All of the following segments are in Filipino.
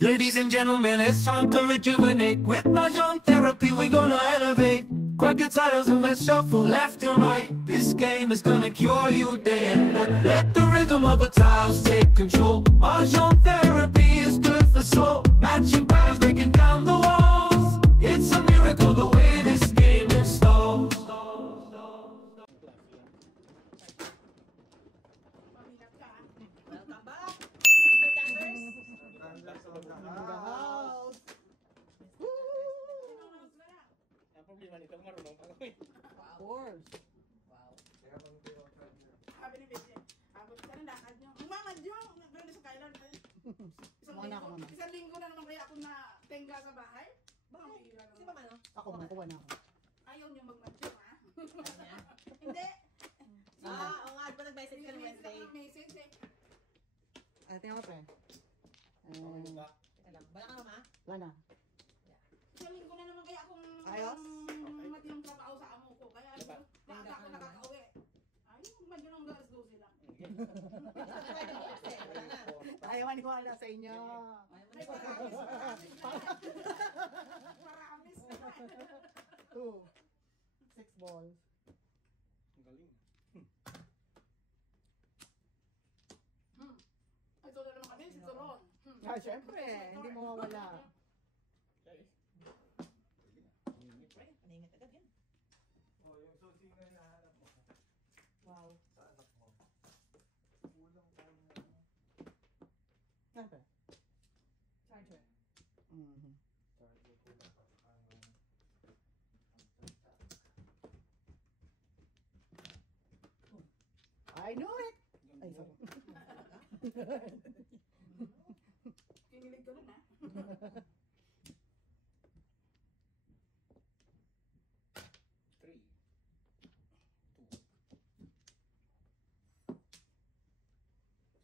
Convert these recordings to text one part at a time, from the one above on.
Ladies and gentlemen, it's time to rejuvenate. With Mahjong therapy, we're gonna elevate. Grab your titles and let's shuffle left and right. This game is gonna cure you day and night. Let the rhythm of the tiles take control. Mahjong therapy is good for soul. Matching patterns, breaking down the walls. It's a miracle the way this game installs. Welcome back, Mr. Tanders. Thunders on the house! Ang problema nito, marunong pa kami. Of course. Wow. Kaya pang tinatry niya. Sabi ni Bebe, abot ka na lakad niyo. Umamad niyo, nagkaroon sa Kailan. Isang linggo na naman kaya ako na tenga sa bahay. Baka bihira Si naman. Mama, no? Ako, makuha na ako. Ayaw niyo mag-matyo, ha? Kanya? Hindi. Oo nga, di ba nag-message ka ng Wednesday? Message eh. Tingnan mo, pre. Teka lang, bala ka, Mama? Wala na. Isang linggo na naman kaya akong Ayos? mati yung trabaho sa amo ko. Kaya maaga ako nakaka-uwi. Ayun, medyo nang alas 12 lang. Wala na. Ayaw maniwala sa inyo. Ay, maramis naman. 2. 6 balls. Ang galing. Ay, tuloy naman kami, si Turon. Ah, syempre. Hindi mo mawala. Guys. Paningat agad yan. Oh, yung susi na hinahanap mo. Wow. Sa anak mo. Kulang tayo na. Saan, pre? Charger. Mhm. Charger kulang pa. I knew it! Ay, sorry. Kinilig ka nun, ha? Three. Two.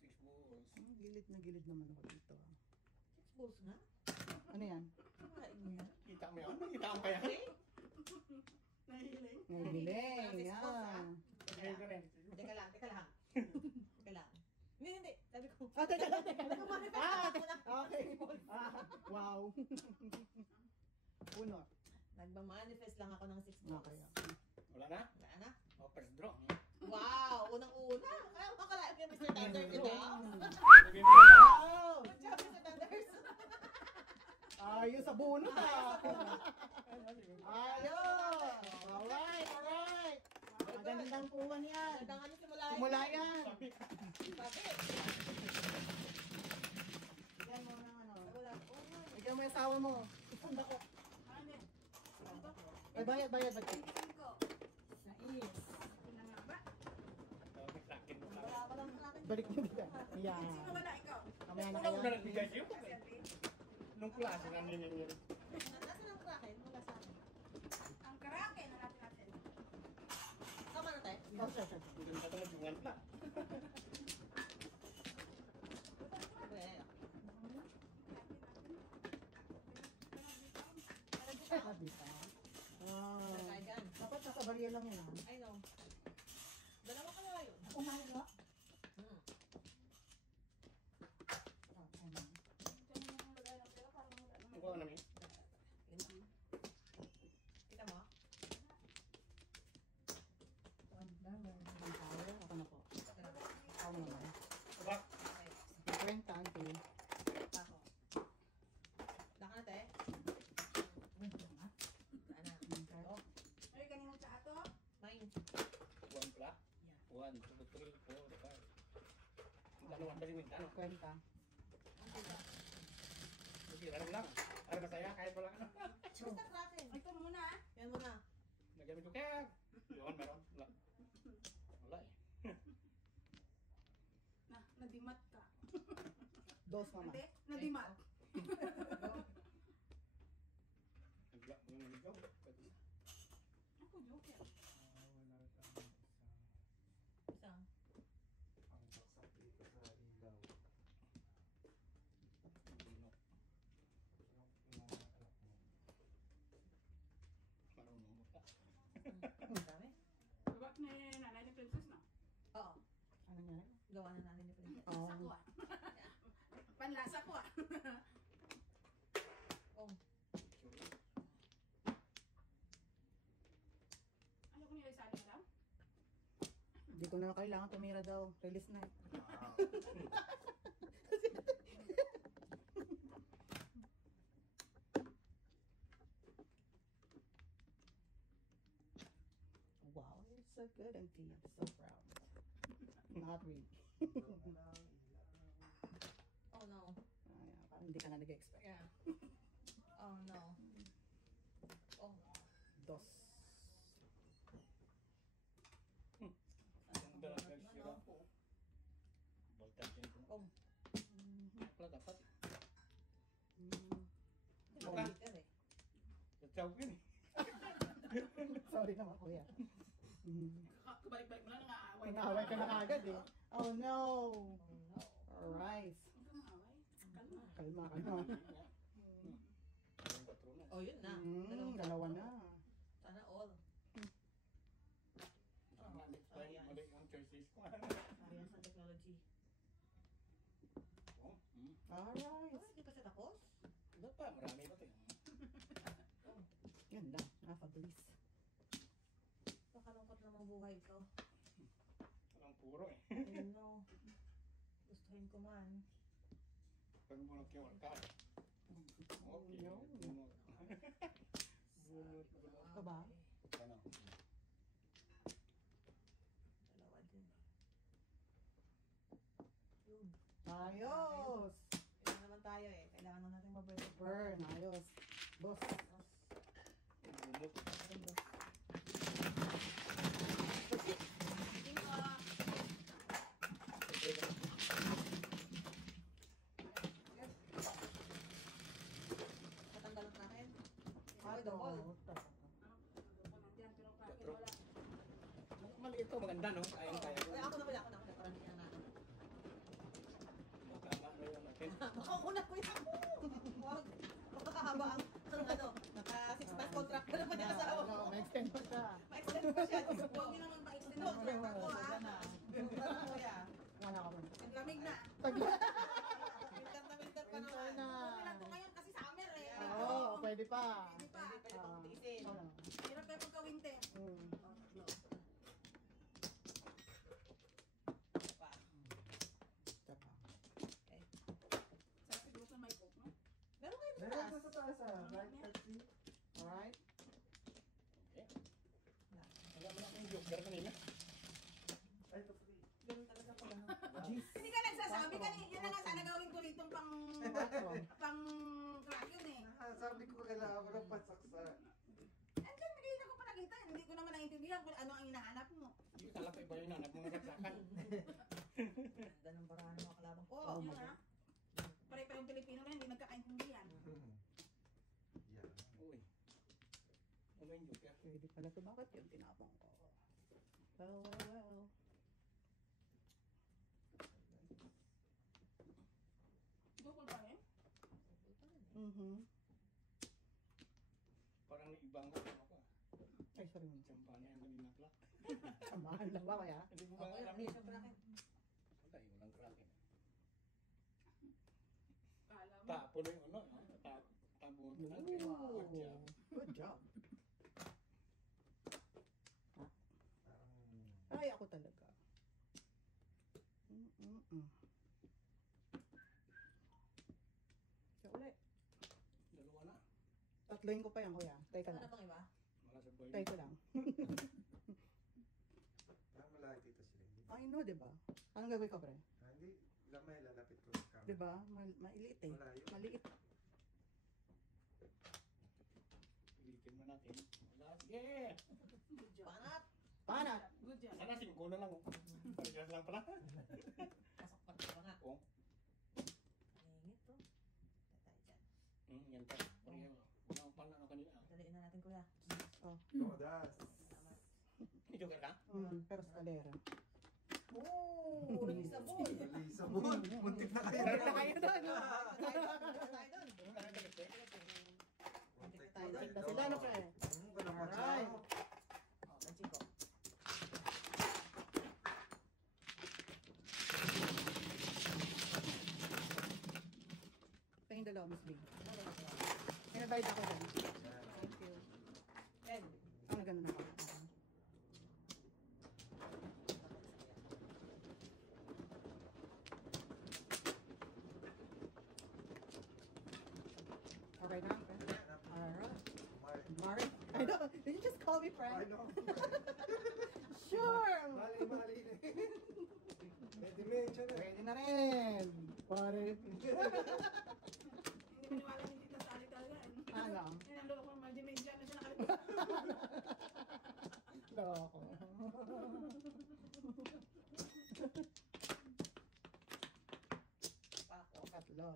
6 balls. Gilid na gilid naman ako dito. Balls nga? Ano yan? Kumain mo yan. Kita mo yan? Kita mo pa yan? Nahihiling. Nagiling. Six balls, ah. Yan. Ngayon ko rin. Teka lang, teka lang. Teka lang. Hindi. Sabi ko. Ah, teka lang, teka lang. Kumanifest Ah, ako na. okay. Ah, wow. Uno. Nagmamanifest lang ako ng 6 balls. Okay. Wala na? Wala na? O, first draw. Wow! Unang-una. Kaya makalaip niya, Mr. Tanders. Ito. Wow! Good job, Mr. Tanders. Ayos sa bunot ah. Ayos! Alright, alright. Magandang kuha yan. Magandang ano simula. Simula yan. Sabi. Bigyan mo ng ano. Wala. Oh, nga. Bigyan mo yung asawa mo. Isang dako. Ano? Ay, bayad. Tingin ko. Nais. Yun na nga ba? Nagtakin mo lang. Wala ka lang sa akin. Balik mo bigyan. Yan. Sino wala ikaw? Kamaya na Wala kayo. na nagbigay sa'yo. Kasi Nung klase na ninyo. Nasaan ang kraken? Wala sa akin. ang karake na natin. Tama na tayo. Oh, sure. Hindi mo katungan na. Nabita. Ah. Kaigan. Dapat nasa barya lang yan. I know. Dalawa ka na yun. Umaga. Hmm. Ang kuha namin. Kita mo? Ako na po. Ako naman. Aba, Different country. Ako. Laka na tayo. Sana. Oh, Ay, kaninong sa ato? mine. 1 pla. 1, 2, 3, 4, 5. Dalawa ba si Winta? Kwenta. Sige, alam lang. Para masaya, kahit wala ka na. Basta kraken. Ito muna, ha? Yan muna. Nagamit ko kaya. Yun, meron. Wala. Wala eh. Nadimat ka. Dos mama. Hindi, nadimat. Nagla, yung naligaw. Ako, joker. Isang. Ang baksak dito sa ilaw. Dino. Yung anak mo. Marunong mo pa. Ang dami. Gawa ni nanay ni Princess, no? Oo. Ano niya? Gawa na natin ni Princess. Oh. Panlasa ko, ah. Panlasa ko, ah. na kailangan tumira daw. Release na. Wow, you're so good, Auntie. I'm so proud. Not really. Oh no. Parang hindi ka na nag-expect. Yeah. Oh no. Oh. Dos. Ang dalagal siya. Voltage yun. Oh. Wala dapat. Maliiter eh. Tatawag yun eh. Sorry naman, kuya. Kabalik-balik mo lang, nang-aaway ka. Nang-away ka na agad eh. Oh no! Oh no. Alright. Huwag kang maaway. Kalma. Kalma, kalma. Oh, yun na. Dalawa na. Sana all. Oh, Mali ang choices ko. Ayan sa technology. Oh, Alright. Oh, hindi pa siya tapos? Ano pa? Marami pa tayo. Yun lang. Napabilis. Nakalungkot namang buhay ko. Walang puro eh. I know. Gustuhin ko man. Pag bunot yung warkad. Okay. No. Bunot. Ito ba? Ano? Dalawa din. Yun. Ayos! Kailangan naman tayo eh. Kailangan na natin mabalik. Burn. Ayos. Boss. Bunot. Anong boss? Matanggal na natin. Ay, double. Maliit to, maganda no? Ayun tayo. Ay, ako na. Parang hindi na natin. Tama na yun natin. Makauna ko yan. Huwag. Makakahaba ang ano, naka 6 months contract na naman yung asawa ko. Ma-extend pa siya. Ma-extend pa siya. Huwag niyo naman pa-extend ang contract ko, ha? Contract ko yan. Wala ka man. Naglamig na. Winter na winter pa Winter naman. na. Okay lang to ngayon kasi summer eh. Oo, pwede pa. Hindi pa. Pwede pang tiisin. Ano? Hirap kayo pagka-winter. Pa. Tsaka. Sarap siguro sa may coke, no? Meron kayo sa Meron taas. sa taas right taxi. Alright. Okay. Wala mo na akong joker kanina. Ay, ito free. Ganun talaga pala. Jeez. Hindi ka nagsasabi ka, yun na nga sana gawin ko rito pang crack yun eh. Sabi ko kailangan ko ng pasaksa. Andiyan, nakita ko pa nakita. Hindi ko naman naintindihan kung ano ang hinahanap mo. Hindi ko talaga iba yun na. Mga saksakan. Ganda ng barahan ng mga kalabang ko. Oh, Yun ha. Pare pa yung Pilipino na hindi nagkakaintindihan. Yan. Uy. Ano yung joker? Pwede pala ito. Bakit yung tinapang ko? Well. Google pa rin? Parang naibang ko ano pa. Ay, sorry mo. Champagne ang kanina pala. Ang mahal lang ba kaya? Hindi mo ba Okay, alam okay, yun? so pala kayo. Wala, walang kraken. Kala mo. Tapo na yung ano. Tabon ko lang. Ooh, Good job. good job. Parang Ay, ako talaga. Siya ulit. Dalawa na. Tatloin ko pa yan, kuya. Teka Ano lang. bang iba? Wala sa boy. Teka lang. parang malaki dito sila. I know, di ba? Anong gagawin ko, pre? Hindi, lamay lalapit ko sa camera. Di ba? Maliit eh. Malayo. Maliit. Pilitin mo natin. Wala. Sige! Good job. Pangat! Paano? Good job. Sana 5 na lang. Pagkas lang pala. Pasok pa ito pangat. Oh. Ingit to. Tatay dyan. Yan pa. Pareho. Wala pa na kanina. Daliin na natin kuya. Oh. Todas. Tama. May joker ka? Pero sa kalera. Oh! Release the ball! Lisa mo. Muntik na kayo. Meron na kayo doon. Tayo doon! Muntik tayo doon. na Sila na, pre. Walang Alright. Oh, pansin ko. Tingin dalawa, Miss B. Pinabayad ako dyan. Thank you. Yan. Ano ganun ako? Fernando. Alright. Mark. Mark. I know. Did you just call me I Frank? know. Sure. Mali na eh. May dementia na. Pwede na rin. Pare. Hindi maniwala ni Tita Sally talaga. Ano? Nandun ako may dementia na siya nakalimutan. Loko. Pako. Tatlo.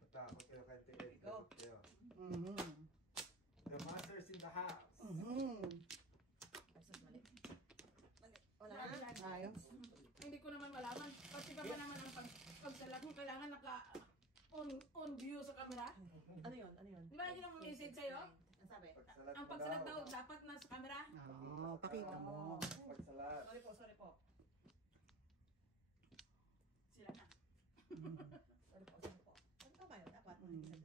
Natakot kayo kay Ate Go. Kayo. The masters in the house. Wala na. Ayos. Hindi ko naman malaman. Pati ka ba naman ang pagsalat mo, kailangan on view sa camera? Ano yun? Ano yun? Di ba yun ang message sa'yo? Ang sabi? Ang pagsalat daw dapat nasa camera? Oo, pakita mo. Pagsalat. Sorry po, sorry po. Sila na. Sorry po, sorry po. Ano tama yun? Dapat makikita nila.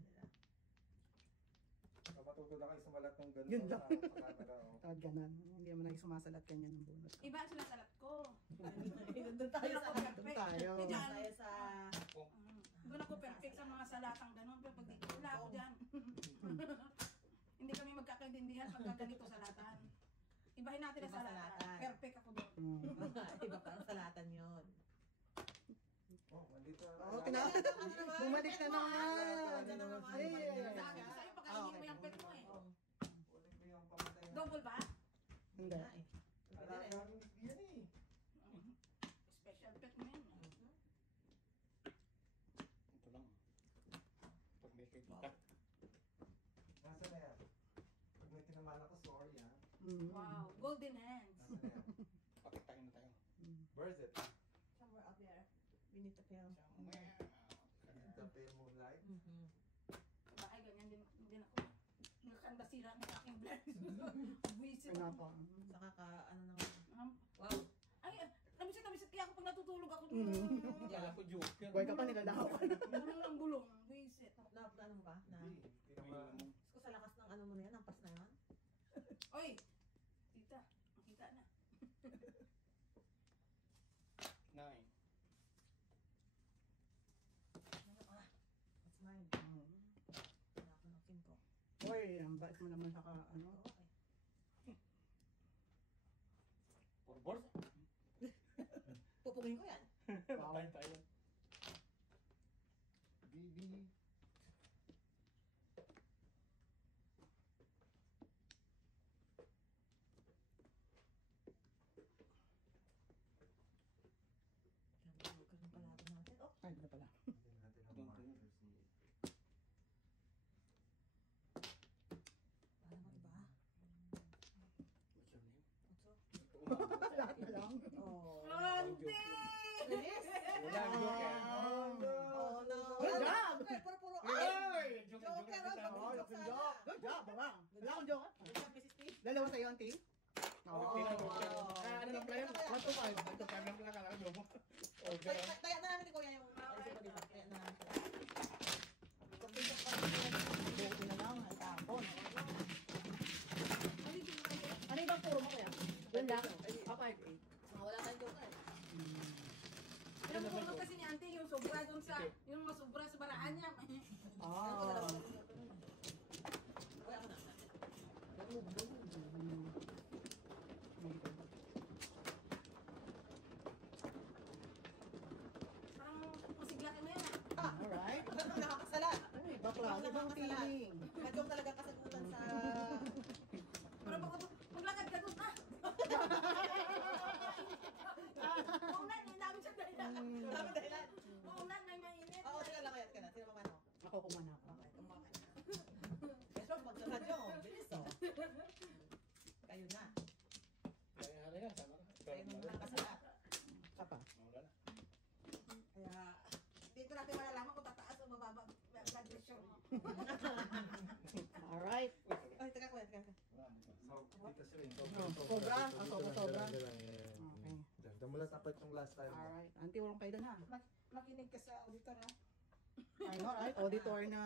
Matuto na kayo sumalat ng ganun. Yun lang. Sa camera. Oh. Tawad ganan. Hindi mo naging sumasalat kanya ng bunot. Iba ang sinasalat ko. Doon tayo sa Doon tayo. Hindi dyan. tayo sa... Doon ako perfect sa mga salatang ganun. Pero pag dito, wala ako dyan. Hindi kami magkakaintindihan pagka ganito salatan. Ibahin natin ang Iba salatan. salatan. Perfect ako doon. Iba pa ang salatan yun. Oh, nandito. Oo, bumalik na naman. Ano naman? Sabi ko sa'yo, pakainin mo yung pet mo eh. Ulit mo yung pamatay na. Double ba? Hindi. Pwede rin. Maraming yan eh. Special pet mo yan. Ito lang. Pag may kikita. Nasaan na yan? Pag may tinaman ako, sorry ha. Wow, golden hands. Nasaan na yan? Pakitahin na tayo. Where is it? Somewhere up there. We need to film. The pale moonlight? Bakit ganyan din ako. Nakandasira ng aking blends. Visit Ano ako. pa? Saka ka, ano naman. Wow. Ay, namisit kaya ako pag natutulog ako doon. Kala ko joker. Buhay ka pa, nilalako ka na. Bulong ng bulong. Visit. Ano mo ba? Na, Hindi. Hindi naman. Gusto sa lakas ng ano mo na yan, ang pas na yan. Oy, tita, makita na. 9. That's mine. Wala ako ng 5. Uy, ang bait mo naman saka ano. Okay. For balls? Pupugin ko yan. Tayo tayo. Bibi. Ganun pala ito natin. Oh, Ay, ano pala. Hindi natin ang marker si... para mang iba. What's your name? Utso. Lahat na lang. Oh. Auntie! Yes! Wala ang joker. Oh no. Good job! Okay, puro. Ay! Joker, oh, Oh, joke good sana. job. Good job, baba. Wala akong joke. Good job, Mrs. T. Dalawa sa'yo, auntie. Oh. Ano lang pala yun? 1 to 5. 1 to 5 lang pala kala ko mo. Okay. Taya na namin ni Kuya yung ayusin ko dito. Taya na namin siya. Buti na lang, ay tapon. Ano ibang puro mo kaya? Yun lang. Ako ay 8. Wala tayong joker. Yung puno kasi ni auntie, yung sobra dun sa, yung masobra sa baraan niya. Ah. Wala ko na. Parang masiglakin na yun Alright. Nakakasala. Ay, bakla. Ibang feeling. Kadyo talaga kasagutan sa... Pero maglakad ka dun, Maunan, may dami siya dahilan. Dami dahilan. Maunan, may mainit. Oo, sige lang kaya ka na. Sino mamano? Ako kumana ako. Okay, tumakan na. Yes, wag magsasadyo. Bilis oh. Kayo na. Kaya ano yan, sama ka. Kayo nung nakasala. Kapa. Wala na. Kaya, dito natin malalaman kung tataas o mababa blood pressure mo. Alright. Ay, teka ko yan. So, dito siya rin. Sobra? Ah, sobra. Okay. Okay. Damulat tapat yung last time. Alright. Auntie, walang kayo doon ha. Makinig ka sa auditor ha. Ay, alright. Auditor na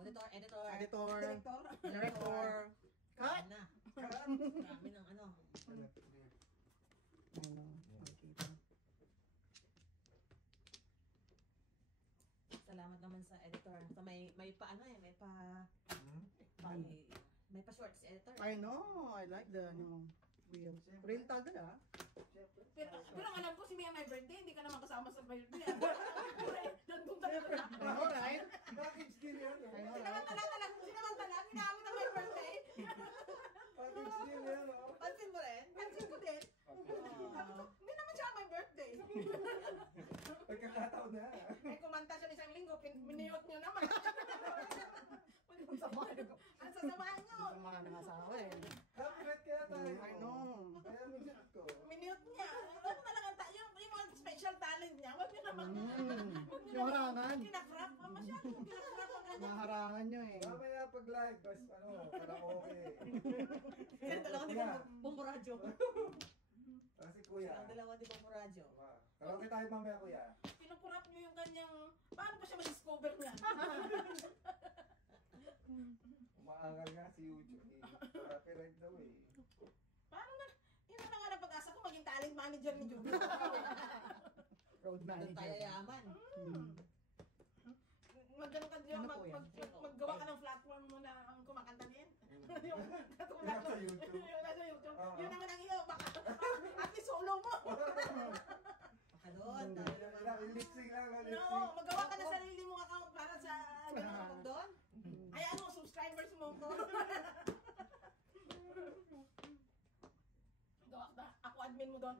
Auditor, editor. editor, Director. director. Cut! Na. Marami ng ano. Ano? Okay. Salamat naman sa editor. Sa may may pa ano eh, may pa Hmm? may pa shorts editor. I know, I like the, real tagal ah. Pero ang alam ko si Mia may birthday, hindi ka naman kasama sa birthday. Nandun talaga. I know, right? Package deal yan. I know, Sinamantala, ginamit ang my birthday. Package deal yan. Pansin mo rin? Pansin ko din. Sabi ko, hindi naman siya my birthday. Pagkakataon na. Eh, kumanta siya isang linggo, miniyot niyo naman. Ang sama ko. Ang sasamahan niyo. Ang mga nangasawa eh. Happy birthday kaya tayo. I know. Kaya minsan ko. Miniyot niya. Ano talaga yung mga special talent niya. Huwag niyo naman. Yung harangan. Kinakrap. Masyadong kinakrap ang kanya. Naharangan nyo eh. Mamaya pag live, bas karaoke. Yung dalawa di Bomboradyo. Kasi kuya. Ang dalawa di Bomboradyo. Karaoke tayo mamaya kuya. Kinukurap niyo yung kanyang... Paano pa siya ma-discover niya? Umaangal nga si Yujo eh. Copyright daw eh. Paano na? Yun na nga ang pag-asa ko maging talent manager ni Judy. Road Doon tayo manager. yaman. Magganong ka dyan, Ano po yan? maggawa ka ng platform mo na ang kumakanta din. Yung katulad Yung nasa ng- YouTube. Yung nasa YouTube. Oo. Yun naman ang iyo. Baka at least solo mo. Baka doon, tayo naman. Lip-sync lang. No, Lip-sync. magawa ka na sarili mong account para sa... Huwag doon. Ay, ano, subscribers mo ko. Gawa ka. Ako admin mo doon.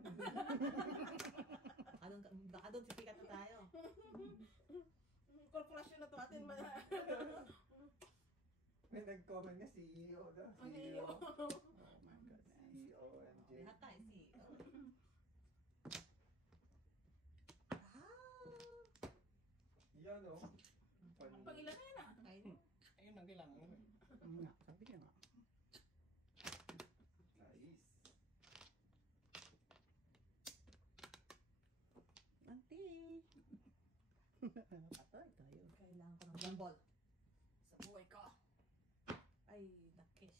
Baka doon sipikat na tayo. Korporasyon na to atin. May nag-comment nga CEO daw. Ang CEO. iyo. Oh my goodness. CEO NJ. Lahat tayo si... Yan o. Ang pangilan na yan ah. Ayun. Ayun ang kailangan mo. Nga, sabi niya nga. Nice. Auntie. Patay tayo. Kailangan ko ng jambol. Sa buhay ko. Ay, nakish.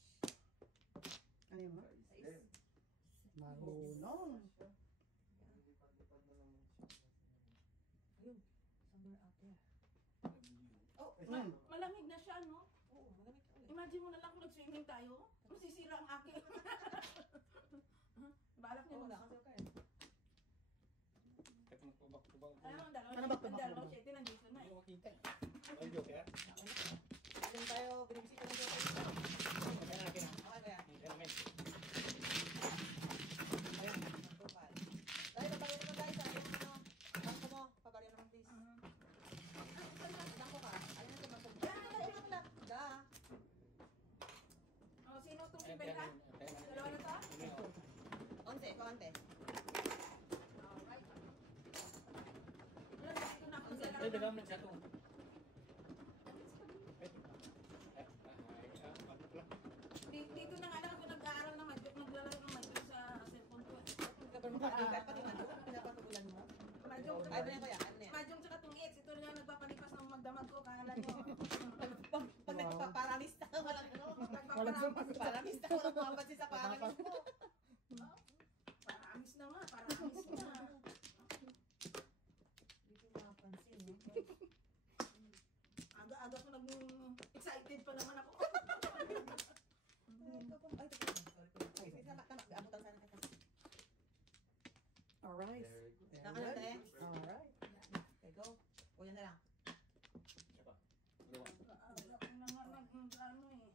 Ano yun? Nice. Nice. Then, Marunong. lipad-lipad mo naman siya. Ayun. Somewhere out there. Oh, Mm. malamig na siya, no? Oo, malamig ka ulit. Imagine mo na lang kung nag-swimming tayo. Masisira ang akin. Balak niya Oo, wala mag- kang joker. Kahit magtubak-tubak. Alam mo, ang dalawa Ano ba ang tumakbo dalawa mo? siya, nandito na Hindi eh. ko makita. Ay, joke ya? Doon tayo, binibisita ng joker. Okay na, akin na. Okay ba yan? Hindi namin. Ayun, ang profile. Dahil, pabarya naman tayo sa yung ano. Bangko mo, pabarya naman please. Bangko ka. Ayun na ito, bangko. Ayun na. Da. Oh, sino itong si Ayan, Becca? ayan, ayan. Dalawa na to? Onte, konte. Alright. Wala, dito na ako. Ay, dalam na siya ito. Dito na nga lang ako nag-aaral ng madyo, naglalaro ng madyo sa cellphone ko. Hindi ka ba makakita pati man doon? Pinapatubulan mo? Mahjong Ay, ba yan kuya? Ano yan? Mahjong tsaka itong hits. Ito na nagpapalipas ng magdamag ko. Kala nyo. Pag nagpaparamista ka, walang ano. Nagpaparamis. Paramista, walang mapansin sa paramis mo. Paramis na nga. Paramis na. Hindi ko mapansin, no? Aga-aga ko excited pa naman ako. Ay, sorry. Tama, abutan sana kita. Alright. Very good. Saka na tayo. Alright. Okay, go. Kuya na lang. Siya pa. Dalawa. Aga ko na nga ano eh.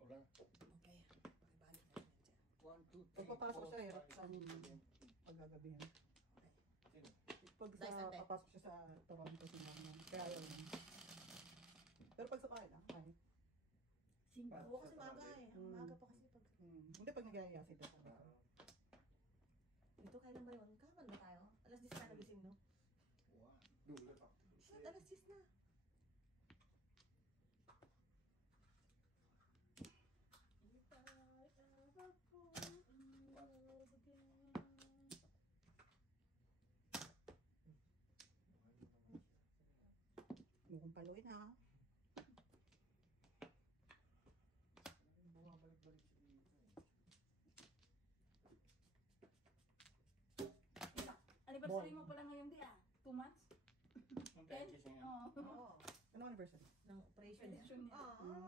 Wala. Okay. Pakibalik na yan dyan. 1, 2, 3, Pag papasok siya, hirap sa pagagabihan. Pag Nice, sa ate. papasok siya sa Toronto, si Mama. Kaya yun. Pero pag sa bahay lang, ay. Oo, kasi maga eh. Ang maga pa kasi pag... Hindi pag nagyayaya si Tata. Dito, kailan ba yun? Kapan ba tayo? Alas 10 na nagising, no? Dulo pa. Shit, alas 10 na. Mukhang paluin ha. Bumabalik-balik siya dito. Anniversary mo pala ngayon di ah. 2 months? Ang tayo siya nga. Oo. Oo. Ano anniversary? ng operation niya. Operation niya. Ah. Okay.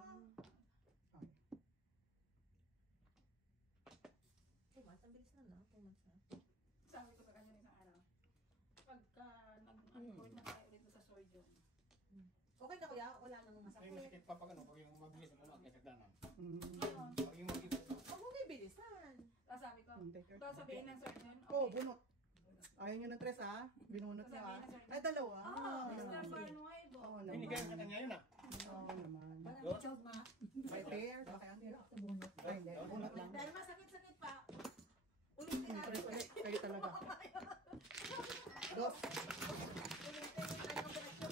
2 months, ang bilis na na. 2 months na. Sabi ko sa kanya isang araw, pagka nag-unboard na tayo ulit sa surgeon, Okay na kuya, wala nang Ay, masakit. masakit pa pag ano, pag yung mabilis ang umakyat sa danan. ngayon, Pag yung mabilis, Huwag mo bibilisan. tapos sabi ko, Take your ito sabihin ng surgeon, Oh, bunot. Ayaw nyo ng tres ha? Binunot nyo ha? Ay, dalawa. Mr. Barnuevo. Oo hindi kayo sa naman. kanya yun ah. Oo naman. Yun. May pair? Baka ang Ay, hindi. Bunot lang. Dahil masakit-sakit pa. Ulitin natin. Tres ulit. Kayo talaga. Dos. Ulitin natin ang operasyon.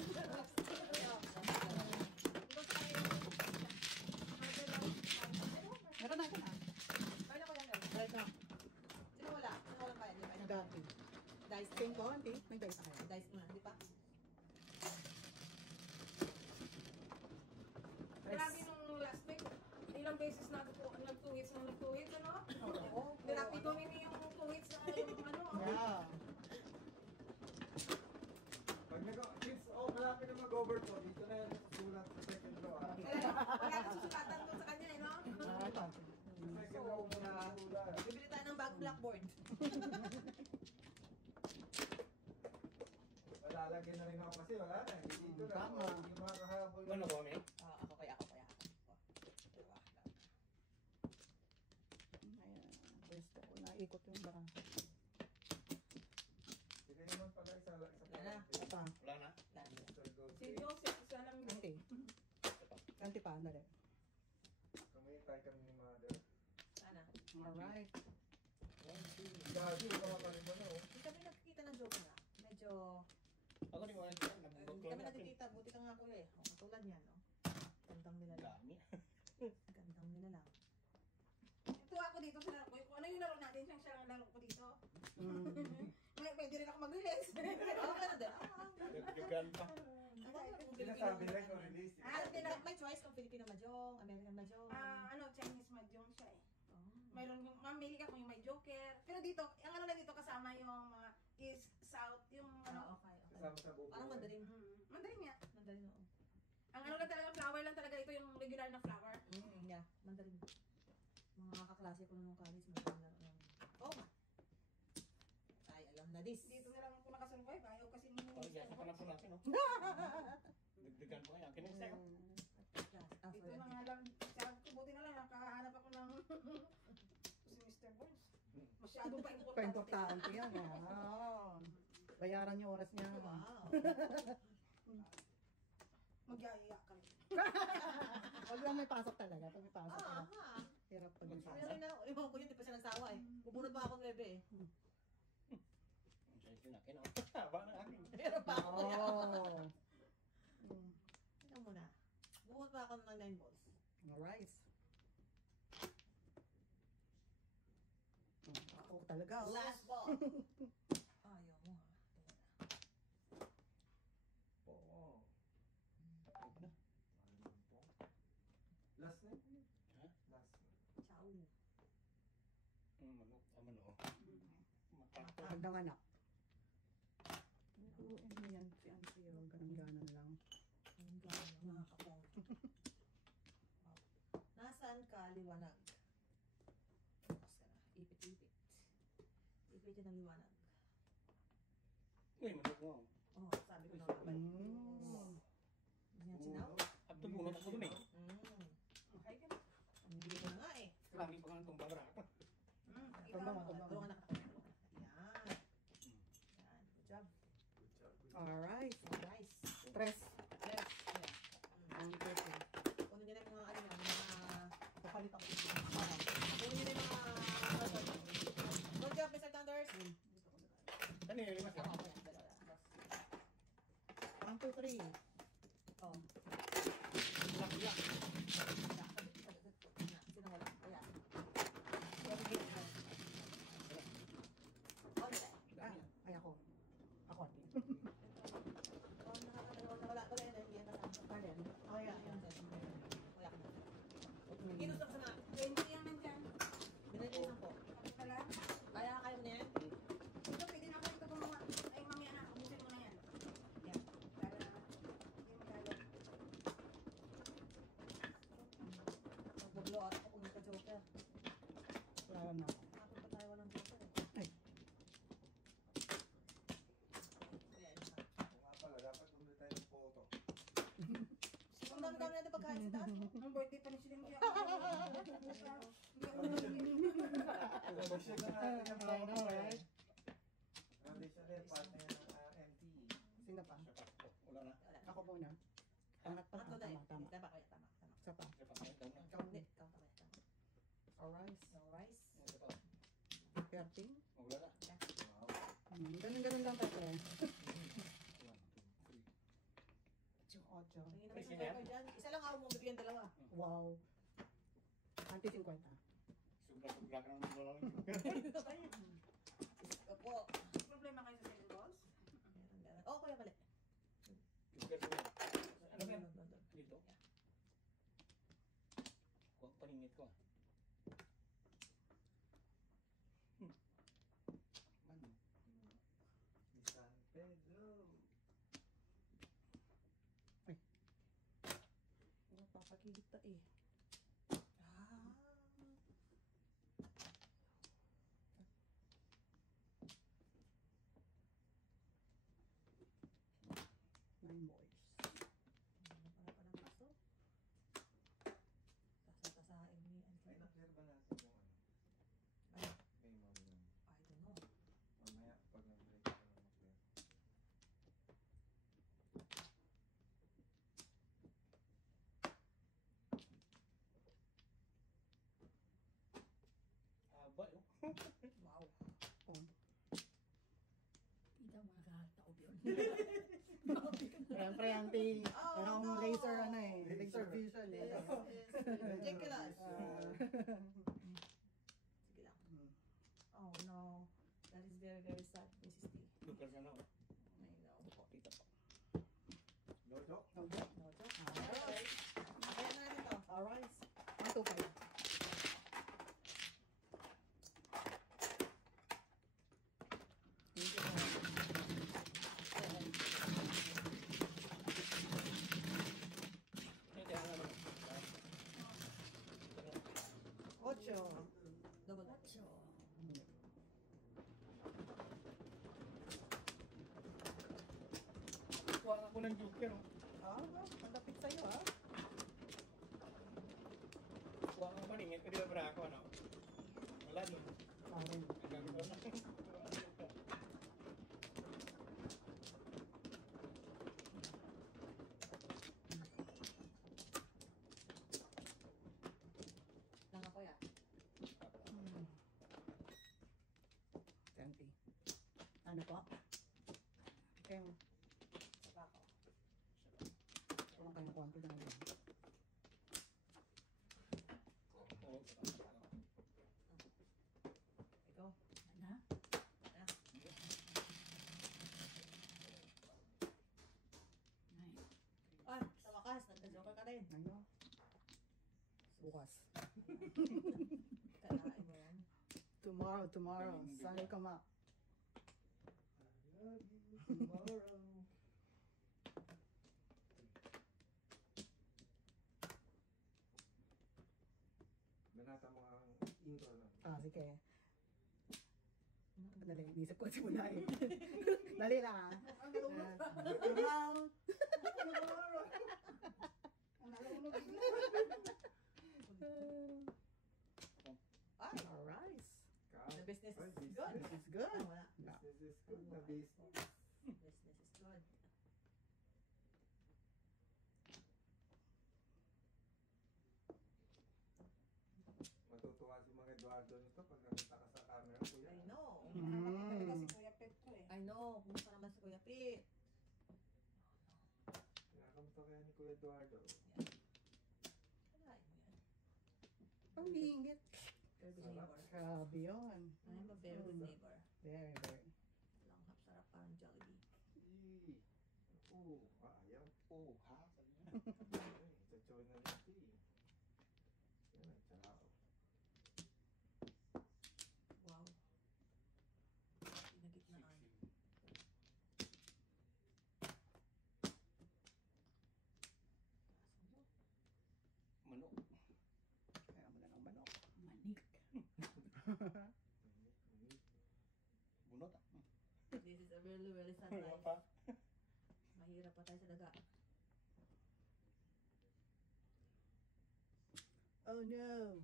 Meron na ito na. Kaya ko yan. Right na. Sino wala? Sino walang bayad? Di ba? Dati. Dice. King ko, auntie. May dice na kayo. Dice muna, di ba? Grabe nung last week, ilang beses na ako nag-2 hits, ano? Oo. Nirapido nini yung 2 hits na yung ano. Yeah. Pag since malapit na mag-over to, dito na yan sulat sa second row. Wala nang susulatan doon sa kanya, eh, no? Ito. Second row mo na sulat. Bibili tayo ng bag blackboard. Malalagyan na rin ako kasi wala na. Dito na. Tama. Hindi makakahabol. Ano ba, may? Ako kaya. Diba? Ayan. Gusto ko. Naikot yung baka. Sige naman pala isa Wala. Pa. Wala na. Mr. Si Goldstein. Joseph, isa lang yun. Auntie. Auntie pa. Dali. Kumihintay kami ni Mother. Sana. Alright. Gabi, mga kalimano. Hindi kami nakikita ng joke na. Medyo, Ako di mo na hindi kami nakikita. Buti ka nga kuya eh. O, katulad yan, no? Gandang nila lang. Dami. Gandang nila lang. Ito ako dito sa laro ko. Kung ano yung laro natin, siya lang laro ko dito. Pwede rin ako mag-release. Oo, ganun din. Nagdugan pa. Sinasabi lang kung release. May choice kung Filipino mahjong, American mahjong. Chinese mahjong siya eh. Oh. Mayroon yung, mamili ka kung yung may joker. Pero dito, ang ano lang dito kasama yung mga east, south, yung ano. Okay. Kasama sa bubo. Parang mandarin. Mandarin nga. Mandarin, oo. Ang ano lang talaga, flower lang talaga ito yung regular na flower. Yeah, mandarin. Mga kaklase ko nung college, mandarin lang. Oh, ay, alam na this. Dito na lang ako nakasurvive. Ayaw kasi nini. Oh, yes, ako na po natin, no? Dagdagan ko yan. Kinang sa'yo. Dito na nga lang. Sabi ko, buti na lang, nakahanap ako ng si Mr. Burns. Masyado pa importante. Pa-importante yan. Ah. Bayaran yung oras niya. Wow. Magyaya ka rin. Huwag lang may pasok talaga. Pag may pasok Ah, ka. ha. Hirap pag may Pero pasok. na, ewan ko yun, di pa siya nagsawa eh. Bubunod pa ako ng bebe eh. Ang sa'yo sinakin, no? Haba na akin. Meron pa ako kuya. Oh. Tingnan mo na. Bubunod pa ako ng 9 balls. Alright. Ako talaga. oh. Last ball. Ayaw mo ha. Oo. Tapos na. Last na yun. Ha? Last na. Ciao. Manok. Amano. Matakot. Magandang anak. Ano yan? Si Auntie, oh, ganang-ganan lang. Ang gano'n mga kapong. Nasaan ka, liwanag? Focus ka na. Ipit-ipit. Ipit yun ang liwanag. Uy, manok mo. Oh, sabi ko na nga ba? Yan sinaw? At bunot ako dun eh. Okay ka na. Ang bibili ko na nga eh. Lagi pa nga itong babara. Tulungan na kita. Yan. Yan. Good job. Good job. Alright. Nice. Tres. Yes. Ang pwede. Kunin nyo na yung mga ano yan, mga... Papalit ako. Kunin nyo na yung mga... Good job, Mr. Thunders. Ano yun? Lima siya? Ako, yan. Dalawa. 1, 2, 3. Oh. Laki-lak. Sino wala? Ayan. Konti. Ay, ako. Ako. Oh, wala yun. Hindi yan kasama. Alin? Ay, ayan. Wala ka na. Kinusap sa na. 20 yung nandyan. Binili isang po. Kapit ka lang. Kaya kayo na yan? Ito, pwede na ako ito gumawa. Ay, mamaya na. Ubusin mo na yan. Yan. Para hindi mo lalo. Wala na ako. Hapon pa tayo walang dito. Ay. Kaya yun na. Oo nga pala, dapat bumili tayo ng photo. Ang dami-dami natin pagkain sa taas. Ang birthday pa ni Silin kaya Pag-share na natin yung I photo know, eh. right? Grabe siya rin, partner ng MTE. Sino pa? Siya pa. Wala na. Wala. Ako muna. Tama, Pangatlo tayo. tama. Tama kaya, tama. Isa pa. Siya pa. Ikaw na. Ikaw hindi. Ikaw tama. Tama. Alright. No rice. Siya pa. 13. Wala na. Wow. Ganun lang tayo. 1, 2, 3. 8. Tingin naman sa paper dyan. Isa lang ako mo bigyan dalawa. Wow. Anti 50. Sobra-sobra ka naman wala lang. Opo. problema kayo sa cell balls. Meron, meron. Oh, kuya pala. Ano ba yan? Doon. Dito? Huwag paningit ko ah. Ano? Ni San Pedro. Napapagilip ta eh. Ah. 9 boys. Ano pala pa ng kaso? Tasa-tasain ni Ay, Auntie. na-clear ba natin yung ano? Ay, May mami yun. I don't know. Mamaya, pag nag-break ka na ma-clear. Haba yun. Wow. Oh. Hindi mo nakakataob yun. Siyempre, anti. Oh, Merong no. laser ano eh. Laser vision eh. Yes, yes. Ridiculous. Sige lang. Oh no. That is very, very sad, Mrs. T. Lugar siya na. I know. Oh, dito po. Dodo? No joke. No joke. Alright. Kaya na natin to. Alright. 1, 2, 5. Hindi, ano. 8. Double. Kuha ako ng joker. Oh. Ah, ang lapit sa'yo ah. Kuha ako paningit. Hindi ba para ako ano? Wala din. Parang. Hanggang ko na. Lang ako ya. 20. Ano po? Okay. Saka ako. Kung kayo konti na lang. Oo. Ikaw. Na? Ah. Nine. Ay, sa wakas, nagka-joker ka rin. Ano? Bukas. Kalain mo yan. Tomorrow. Sana ka ma. I love you tomorrow. Banata mo ang intro lang. Ah, sige. Dali, inisip ko simula eh. Dali lang ah. Tomorrow. Ay, Alright. the business Ay, is business. good. It's good. Ah, wala. Business is good na business. Business is good. Matutuwa si mga Eduardo nito pag nakita ka sa camera, kuya. I know. Hanap ko talaga si Kuya Petro eh. I know. Kumusta naman si Kuya Pete? Kinakamusta kaya ni Kuya Eduardo? Kalain mo yan. Ang hingit. Very good neighbor. Grabe yun. I'm a very good neighbor. Very, very. Langhap sarap parang Jollibee. Eee. Oo, ayaw. Oh, ha? Ay, chachoy na rin ito eh. Yan ang tsao. Wow. Pinagitnaan. Manok. Kaya mo na ng manok. Manik. Wala life. pa. Mahirap pa tayo sa daga. Oh no.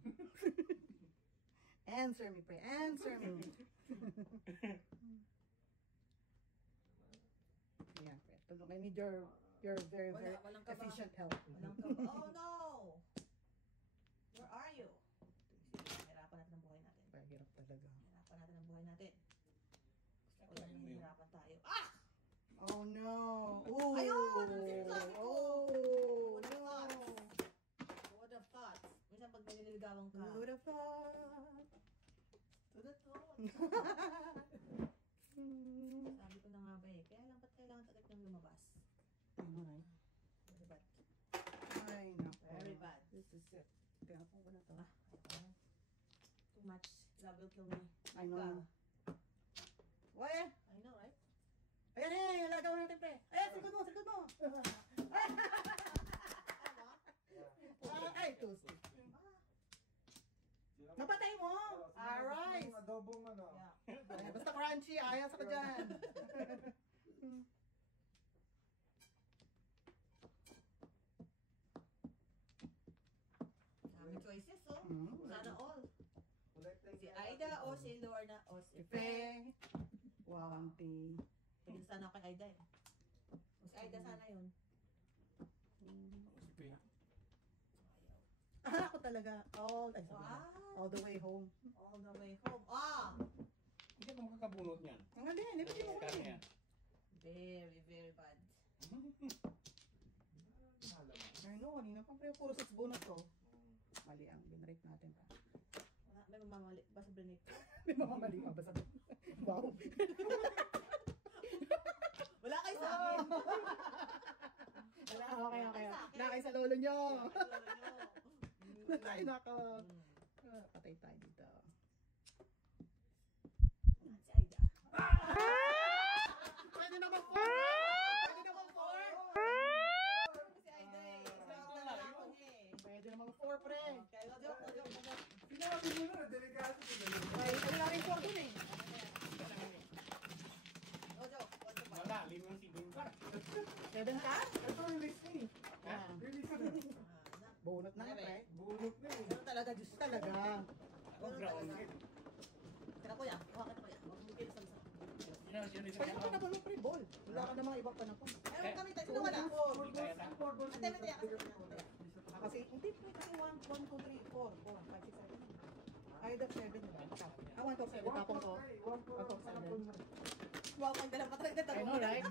Answer me, pre. Answer me. Yeah, pre. Tulong. I need your very, very Walang kaba. efficient help. Walang kaba. Oh no! Where are you? Hirapan natin ang buhay natin. Pahirap talaga. Hirapan natin ang buhay natin. Gusto ko lang Try mo yun. hirapan tayo. Ah! Oh no. Ooh. Ayun! Ang sinasabi ko! Oh Who would have no. thought? Who would have thought? Minsan pag may nililigawan ka. Who would have thought? To the throne. Sabi ko na nga ba eh. Kaya lang ba't kailangan agad niyang lumabas? Ay, Very bad. ay, nako. Very bad. This is it. Tinapon ko na to. Too much. Love will kill me. I know. Why? I know, right? Ayan, ayan, lagaw natin, pre. Ayan, sigod mo, sigod mo. Ay, tusi. Napatay mo. Alright. Adobong ano. Yeah. Ay, basta crunchy, ayos ako dyan. Dami choices, oh. Hmm. Sana all. Ulit tayo Si sa- Aida o si Lorna o si Ipe. Wanti. Pwede sana ako kay Aida eh. O si Aida sana yun. Ako talaga. All the way home. All the way home. Ah! Hindi ka makakabunot niyan. Ang galing, di ba di mo Kaya yan. Very, very bad. Alam mo. I know, kanina pa pre, puro sa bunot ko. Mali ang binrate natin pa. Wala, may mamamali ba sa Brenik? May mga mali pa ba sa wow. Wala kayo sa akin! Wala, okay. Wala kayo sa lolo nyo. Ay, nako. Patay tayo dito. Si Aida. Pwede naman 4! Pwede naman 4! Si Aida eh. Sa ako niya eh. Pwede naman 4, pre. Okay, no joke. Sinabi mo na, delikado ko na. Ay, wala rin 4 dun eh. No joke. What's the Wala, limang sibing ka. 7 ka? Ito, release na eh. Ah, Release na. bunot na, pre. Bunot na eh. Ganun talaga, Diyos. Talaga. Ako ground. Kaya kuya, kuha ka na kuya. Huwag mo kilos sa isa. Pwede mo na ba ng free ball? Wala ka namang ibang panapon. Meron kami tayo. Sino wala? Hindi kaya na. Ate, may tiyak kasi. Kasi, hindi pre, kasi 1, 2, 3, 4, 5, 6, 7. Ay, that's 7 na. 1, 2, 7. Tapong ko. 1, 2, 7. Wow, ang dalang patay na I know, right?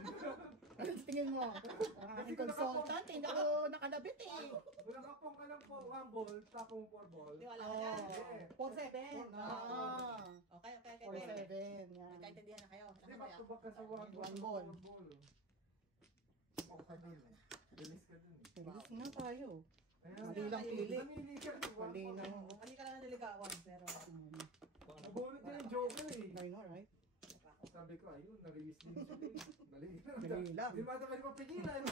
Ano sa tingin mo? Ang aking consultant, hindi ako nakalabit eh. Wala ka pong ka lang po, 1 ball, tapong 4 ball. Di wala ka dyan. 4-7. Ah. Okay. 4-7. Yan. Nagkaintindihan na kayo. Hindi, Naka back kuya. to back ka sa 1 ball. One ball. 4 ball. Okay din. Release ka dun eh. Release na tayo. Ayan. Mali lang pili. Namili ka. Mali na. Hindi ka lang naligawan, pero... Nabunot na yung joker eh. I know, right? Sabi ko, ayun, na-release din siya eh. Dali Dali lang. Hindi ba ito kayo mapigilan?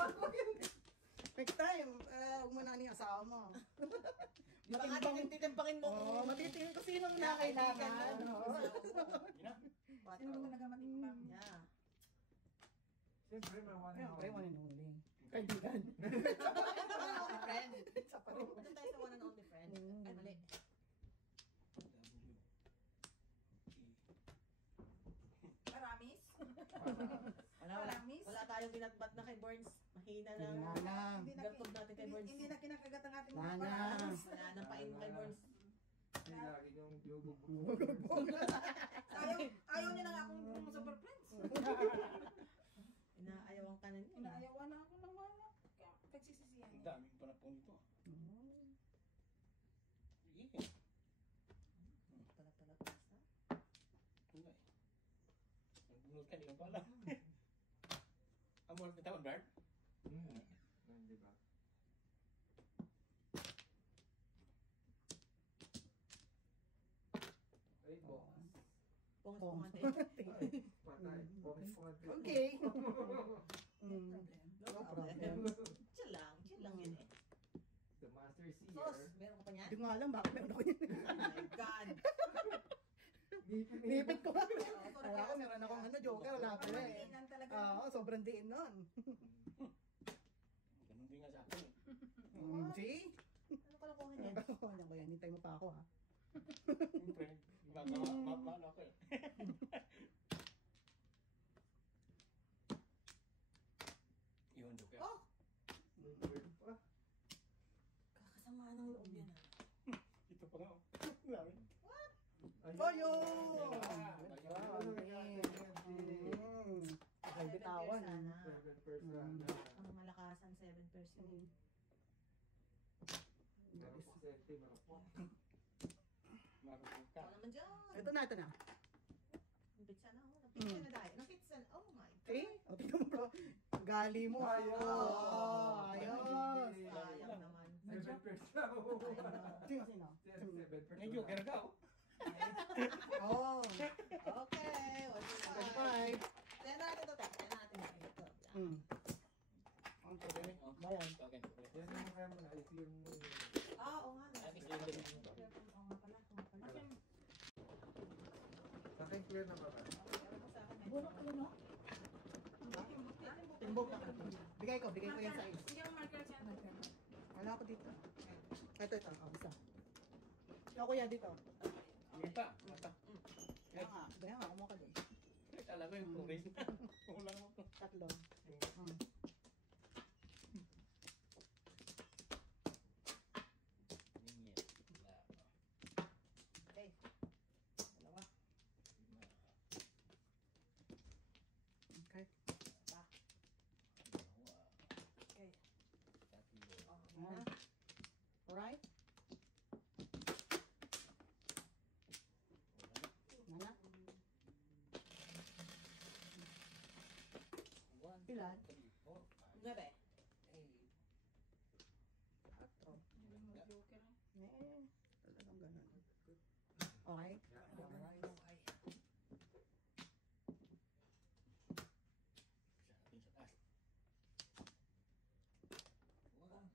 Next time, huwag mo na yung asawa mo. Baka titimpangin mo. Oh, matitingin ko sinong nakailangan. Sino mo nagamatimpang? Yeah. Siyempre, may one and Siyempre, one only. and only. Kaibigan. Ito one and only friend. Sa parang. Ito tayo sa one and only friend. Ay, mali. Maramis. Wala tayong binatbat na kay Burns. Mahina Hindi lang. na lang. Gartog natin kay Burns. Hindi na kinakagat ang ating Wala mga na. maramis. Wala nang pain kay Burns. Hindi lagi yung binubugbog. Ayaw niya na nga akong super friends. Inaayawang ka na niya. Inaayawan na ako ng wala. Kaya pagsisisihan Ang niya. daming panapon ito. Sige. Pala basta. Wala eh. Nagbunot ka, di ka pala. Ang mula kita, Bert? Di ba? Ay, box. Pongs Pongs. pumante. Patay. Box one. Okay. No problem. Chill lang yun eh. The master Sos, seer. meron ka pa niyan? Hindi ko nga alam bakit meron ako yun. Oh my God. Hindi Nipit ko. Kaya ko meron akong joker, wala pa eh. Diinan talaga. Oo, sobrang diin nun. Ganun din nga sa akin. See? Ano kalokohan yan? Ano ko yan, hintay mo pa ako ha. Siyempre, ano ako eh. Yun, joker. Oh! Ah, Kakasama ng loob yan ah. Ito pa nga. Grabe. Oh, yun! Ay, bitawan. Sana. 7%. Ang malakasan, 7%. Marunong ka. Ikaw naman dyan. Ito na. Napitsa na ako. Napitsa na dahil. Napitsa na. Oh my God. Eh, o tingnan mo ko. Gali mo. Ayos. Sayang naman. 7%. Sino? May joker ka oh. Oh. Okay. What's the 5. Tignan natin ito. Tignan natin ito. Ang pwede. Oh, Bayan. okay. Yan yung kaya mo na. Ito yung... Oo nga. Ay, isa yun din. Oo nga pala. Sa akin clear na ba ba? Buno ko no? Timbog na. Bigay ko yan sa iyo. Hindi ako marker siya. Wala ako dito. Ito. Isa. Ikaw kuya dito. Mata. Kaya nga, kumuha ka doon. Kala ko yung turis. Kulang mo. 3. Okay. Dalawa. Okay. Okay. Alright. Mana? Ilan? 9. 4. Joker. Talagang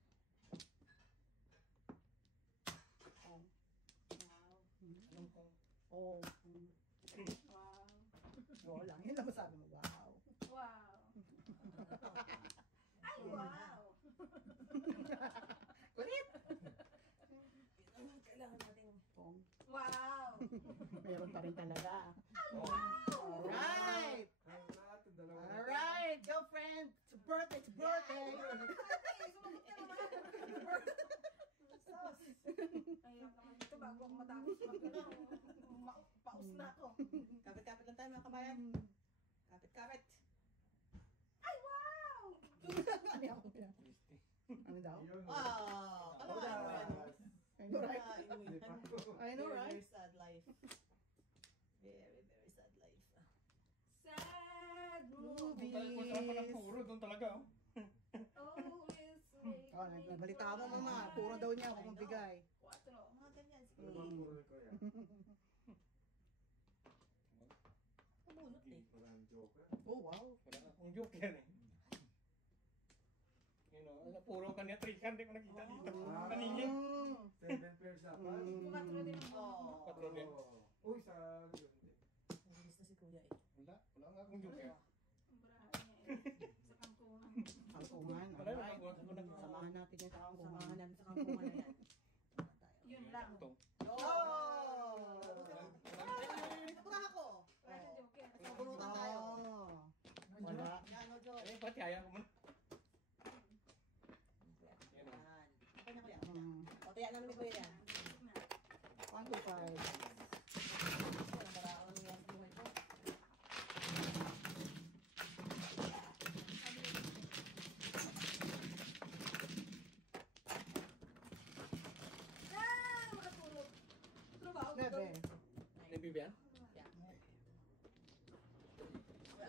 ganun. Okay? Oh. Wow. Oo lang. Yun lang masabi mo. Wow. Wow. Ay, wow. Kulit! Kailangan natin. Pong. Wow. Meron pa rin talaga. Wow. Alright! Kaya lahat yung dalawa. Alright! Girlfriend! It's a birthday! It's a birthday! Sumagot ka naman. Sos. Ayun naman dito bago ako matapos paus na ako. Kapit-kapit lang tayo mga kabayan. Kapit-kapit. Ay, wow. Ano yan? Ano daw? Yun. Wow. Ano ba yan? I know, right? I know, Very, right? very sad life. Very, very sad life. Sad Movie. Kung saan pa ng puro, doon talaga oh. always make Oh, nabalita mo mama. Puro daw niya kung magbigay. 4. Mga ganyan. Sige. Ano bang puro ko yan? Pumunot eh. Wala ang joker. Oh, wow. Wala akong joker eh. You know, puro kanya trikan, di ko nakita dito. Kanina. 7 pairs dapat. 4 din ako. Oo. Patro din. Uy, sa yun din. Nagigis na si kuya eh. Wala nga akong joker. Ang barahan niya eh. Sa kangkungan. Kalpungan. Wala Alright. nakakuha ko ng Samahan natin yan sa Samahan kalpungan. namin sa kangkungan na yan. Samahan tayo. Yun lang. Oh! Napura ako. Wala siyang joker. Mabunutan tayo. Oh. Wala. Yan, no joke. Eh, ba't kaya ko man? Yan. Ako na kuya. Mm. O, tiyan namin ni kuya yan. 1, 2, 5. Walang para ako nangyayari sa buhay ko. Ah! Makatulog. Trabaho ko. Nebe. Nabibiyan? Yan.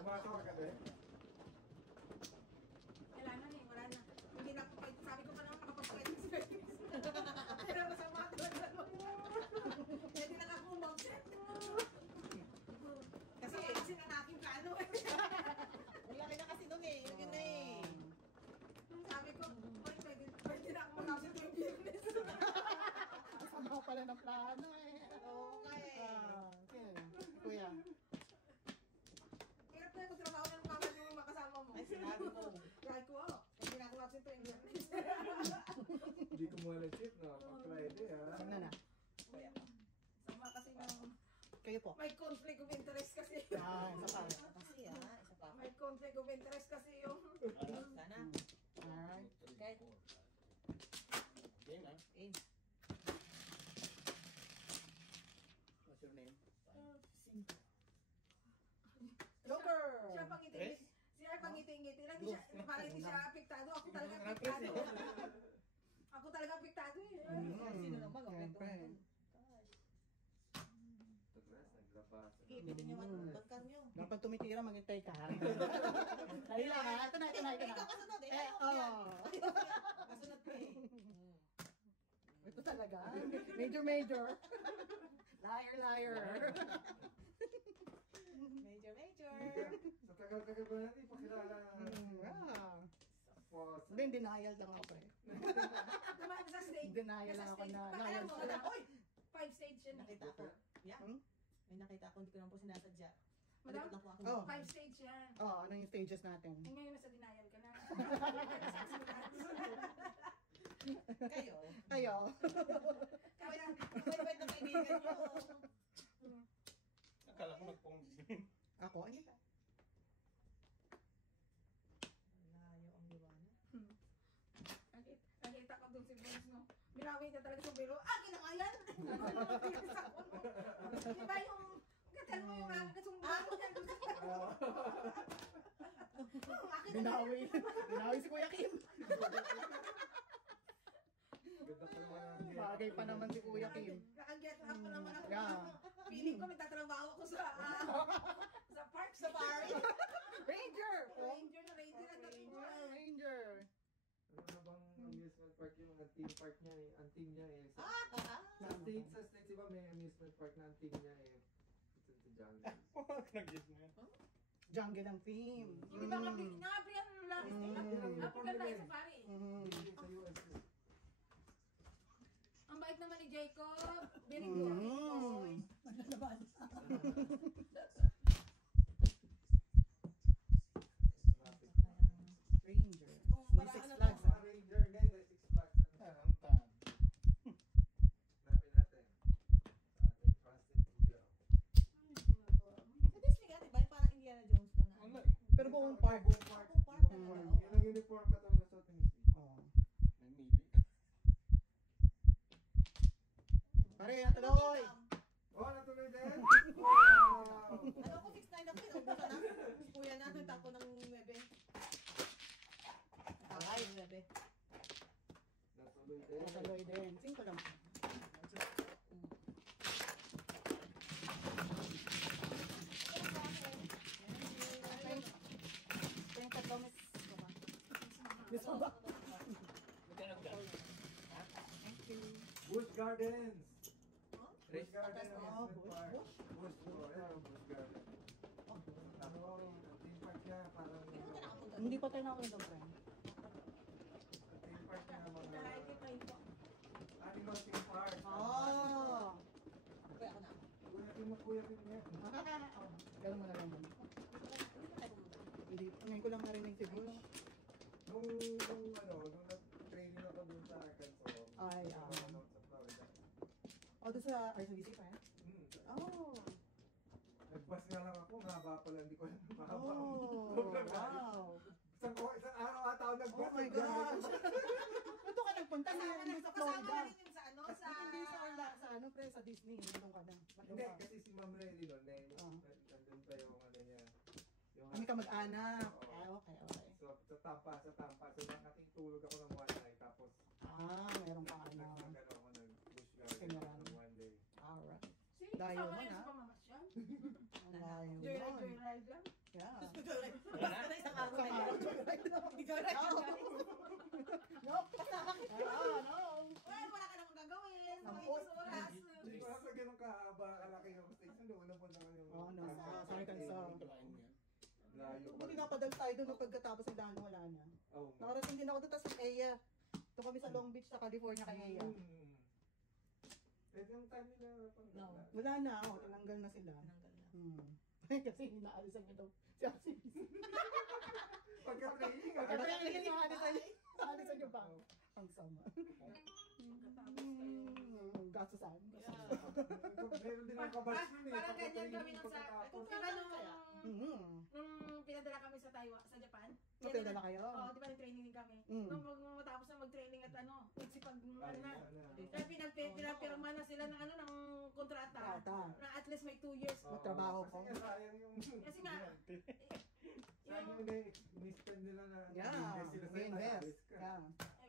Umakawag ka din. Kailangan eh. Wala na. Hindi na ako pwede. Sabi ko pa naman makapag-pwede sa service. Pero masama ko na pwede lang ako mag-set. Kasi ang aking plano eh. Ang laki na kasi nun eh. Yun na eh. Sabi ko, "Hoy, pwede na ako mag-absent yung business." Sama pala ng plano eh. Oo nga eh. Okay. Hindi ko muna chip, no? Pag Friday, ha? Ano na? Sama kasi ng Kayo po. may conflict of interest kasi. Yan, isa pa. Kasi isa pa. May conflict of interest kasi yung Sana. Alright. Okay. Game, ah. Aim. What's your name? Joker! siya pangiti-ngiti. Siya pangiti-ngiti lang. Parang hindi siya apektado. Ako talaga Ano, apektado. Ako talaga apektado eh. Sino naman? Siyempre. Naglabas. Okay, pwede niyo magkar niyo. Dapat tumitira, maghintay ka. Dali lang ha. Ito na. Ikaw kasunod eh. Oh. Kasunod ko eh. Ito talaga. Major. Liar. Major. Sa tagal-tagal ba natin, pakilala. Tapos, Hindi, denial lang ako eh. Dumaan sa stage. Denial lang ako na. Alam mo, Denial. uy, 5 stage yun. Nakita ko. Yeah. May nakita ako, hindi ko naman po sinasadya. Madam? Malikot lang po ako. Oh. 5 stage yan. Oo, ano yung stages natin? Eh ngayon nasa denial ka na. Kayo. Kayo. Kaya, Wait na kaibigan niyo. Akala ko nagpong. Ako, ano ka? Layo ang liwanag. nakita ko dun si Bones, no? Binawi niya talaga sa biro. Akin ang ayan! Di ba yung, katel mo yung akin kasumbahan niya dun sa akin ang Binawi. Binawi si Kuya Kim. ganda pa naman ang Bagay pa naman si Kuya Kim. Nakaget up pa naman ako. Yeah. Feeling ko nagtatrabaho ako sa park. Sa park? Ranger! Ranger na ranger ang dating ko. Ranger. Ano na bang amusement park yung ang theme park niya eh? Ang theme niya eh. Sa States, di ba may amusement park na ang theme niya eh? It's in the jungle. Nag-gis na yan. Jungle ang theme. Hindi ba nga-apply ang labis nila? African Light Safari. Hindi sa US eh. Ang bait naman ni Jacob. Very good. Boy. Ranger. Kung May para Six ano Flags to? ah. Ranger, guys, ay Six Flags. Ang tan. Hanapin natin. Sa ating trusted Google. Sa Disney nga, diba? Yung parang Indiana Jones na na. Wala eh. Pero buong park. Buong park. Buong park Buong talaga, park. oo. Yun ang uniform ka talaga sa ating Disney. Oh. May mili. Pare, natuloy! Oh, natuloy din? Wow! Ano ako, 6'9" ako, inuubusan na. Kuya na, nagtapo ng 9. Ay, 9. Natuloy din. Natuloy din. 5 lang. Ito yung tatlo, miss. Miss mo ba? Magkano dyan? Thank you. Busch Gardens. Huh? Busch Gardens Oh, Amusement Busch, Park. Busch? Busch, oh, ayan, Busch Gardens. Tapos, ang theme park niya parang... Hindi ko na nakapunta. Hindi pa tayo nakapunta, friend. Ang theme park niya mga... Nakikita ito. Animal theme park. Oh! Kuya ako na. Kuya Kim yan. Ganun mo na lang. Hindi ko tayo pumunta. Hindi. Ngayon ko lang narinig si Bush. Nung nag-training ako dun sa Arkansas. Ay, Sa Florida. O, doon sa RCBC pa eh? Hmm. Oh! Nag-bus nga lang ako, mahaba pala, hindi ko alam mahaba. Oh! Sobrang layo. Wow! Isang araw ata ako nag-bus. Oh my gosh! Ito ka nagpunta na hindi sa Kasama Florida. na rin yun sa ano, sa... Hindi sa ano pre, sa Disney. Nandun ka na. Hindi, kasi si Ma'am Relly nun, Oh. nandun pa yung ano niya. Yung Kami ka mag-anak. Oo. Ah, okay. So, sa Tampa. So, nakitulog ako ng one night. Tapos, Ah, meron pa ano. nag-ano ako nag-bush garden Kinaran. ng one day. Alright. Si, Dayo kasama mo yan na. sa pamamasyal. Ang layo Joyride, nun. joyride lang. Yeah. Basta na isang araw na yun. Ikaw na No! No! Ah, no! Well, wala ka namang gagawin. Ang Mga pot. itos oras. Hindi ko alam sa ganun kahaba, kalaki yung station. Noon po naman yung... Oh, no. Sa Arkansas. Kalain mo yan. Layo pa. Buti napadal tayo doon nung pagkatapos ng daan wala na. Oh, Nakarating din ako doon tapos sa Aya. Ito kami sa Long Beach sa California kay Aya. Eh, yung time nila pang... No. Wala na ako, tinanggal na sila. Tinanggal na. Kasi inaalisan niya daw si RCBC. Pagka-training, Pagka-training, aalisan niyo ba? Ang sama. Pagkatapos kayo. Gastusan. Meron din ang kabatch nun eh. Parang ganyan Pagka-training, kami nung sa... pagkatapos. Di ba Mm. nung pinadala kami sa Taiwan, sa Japan? Pinadala kayo? Oo, di ba nag-training din kami? Mm. Nung matapos na mag-training at nagsipag Ay, na. ano. Kaya pinapirma na sila ng kontrata. Kontrata. Na at least may 2 years. Oo, Magtrabaho ko. Kasi nga sayang yung... Kasi nga, Sayang yung ni-spend nila na Yeah, invest sila sa invest. risk ka. Yeah.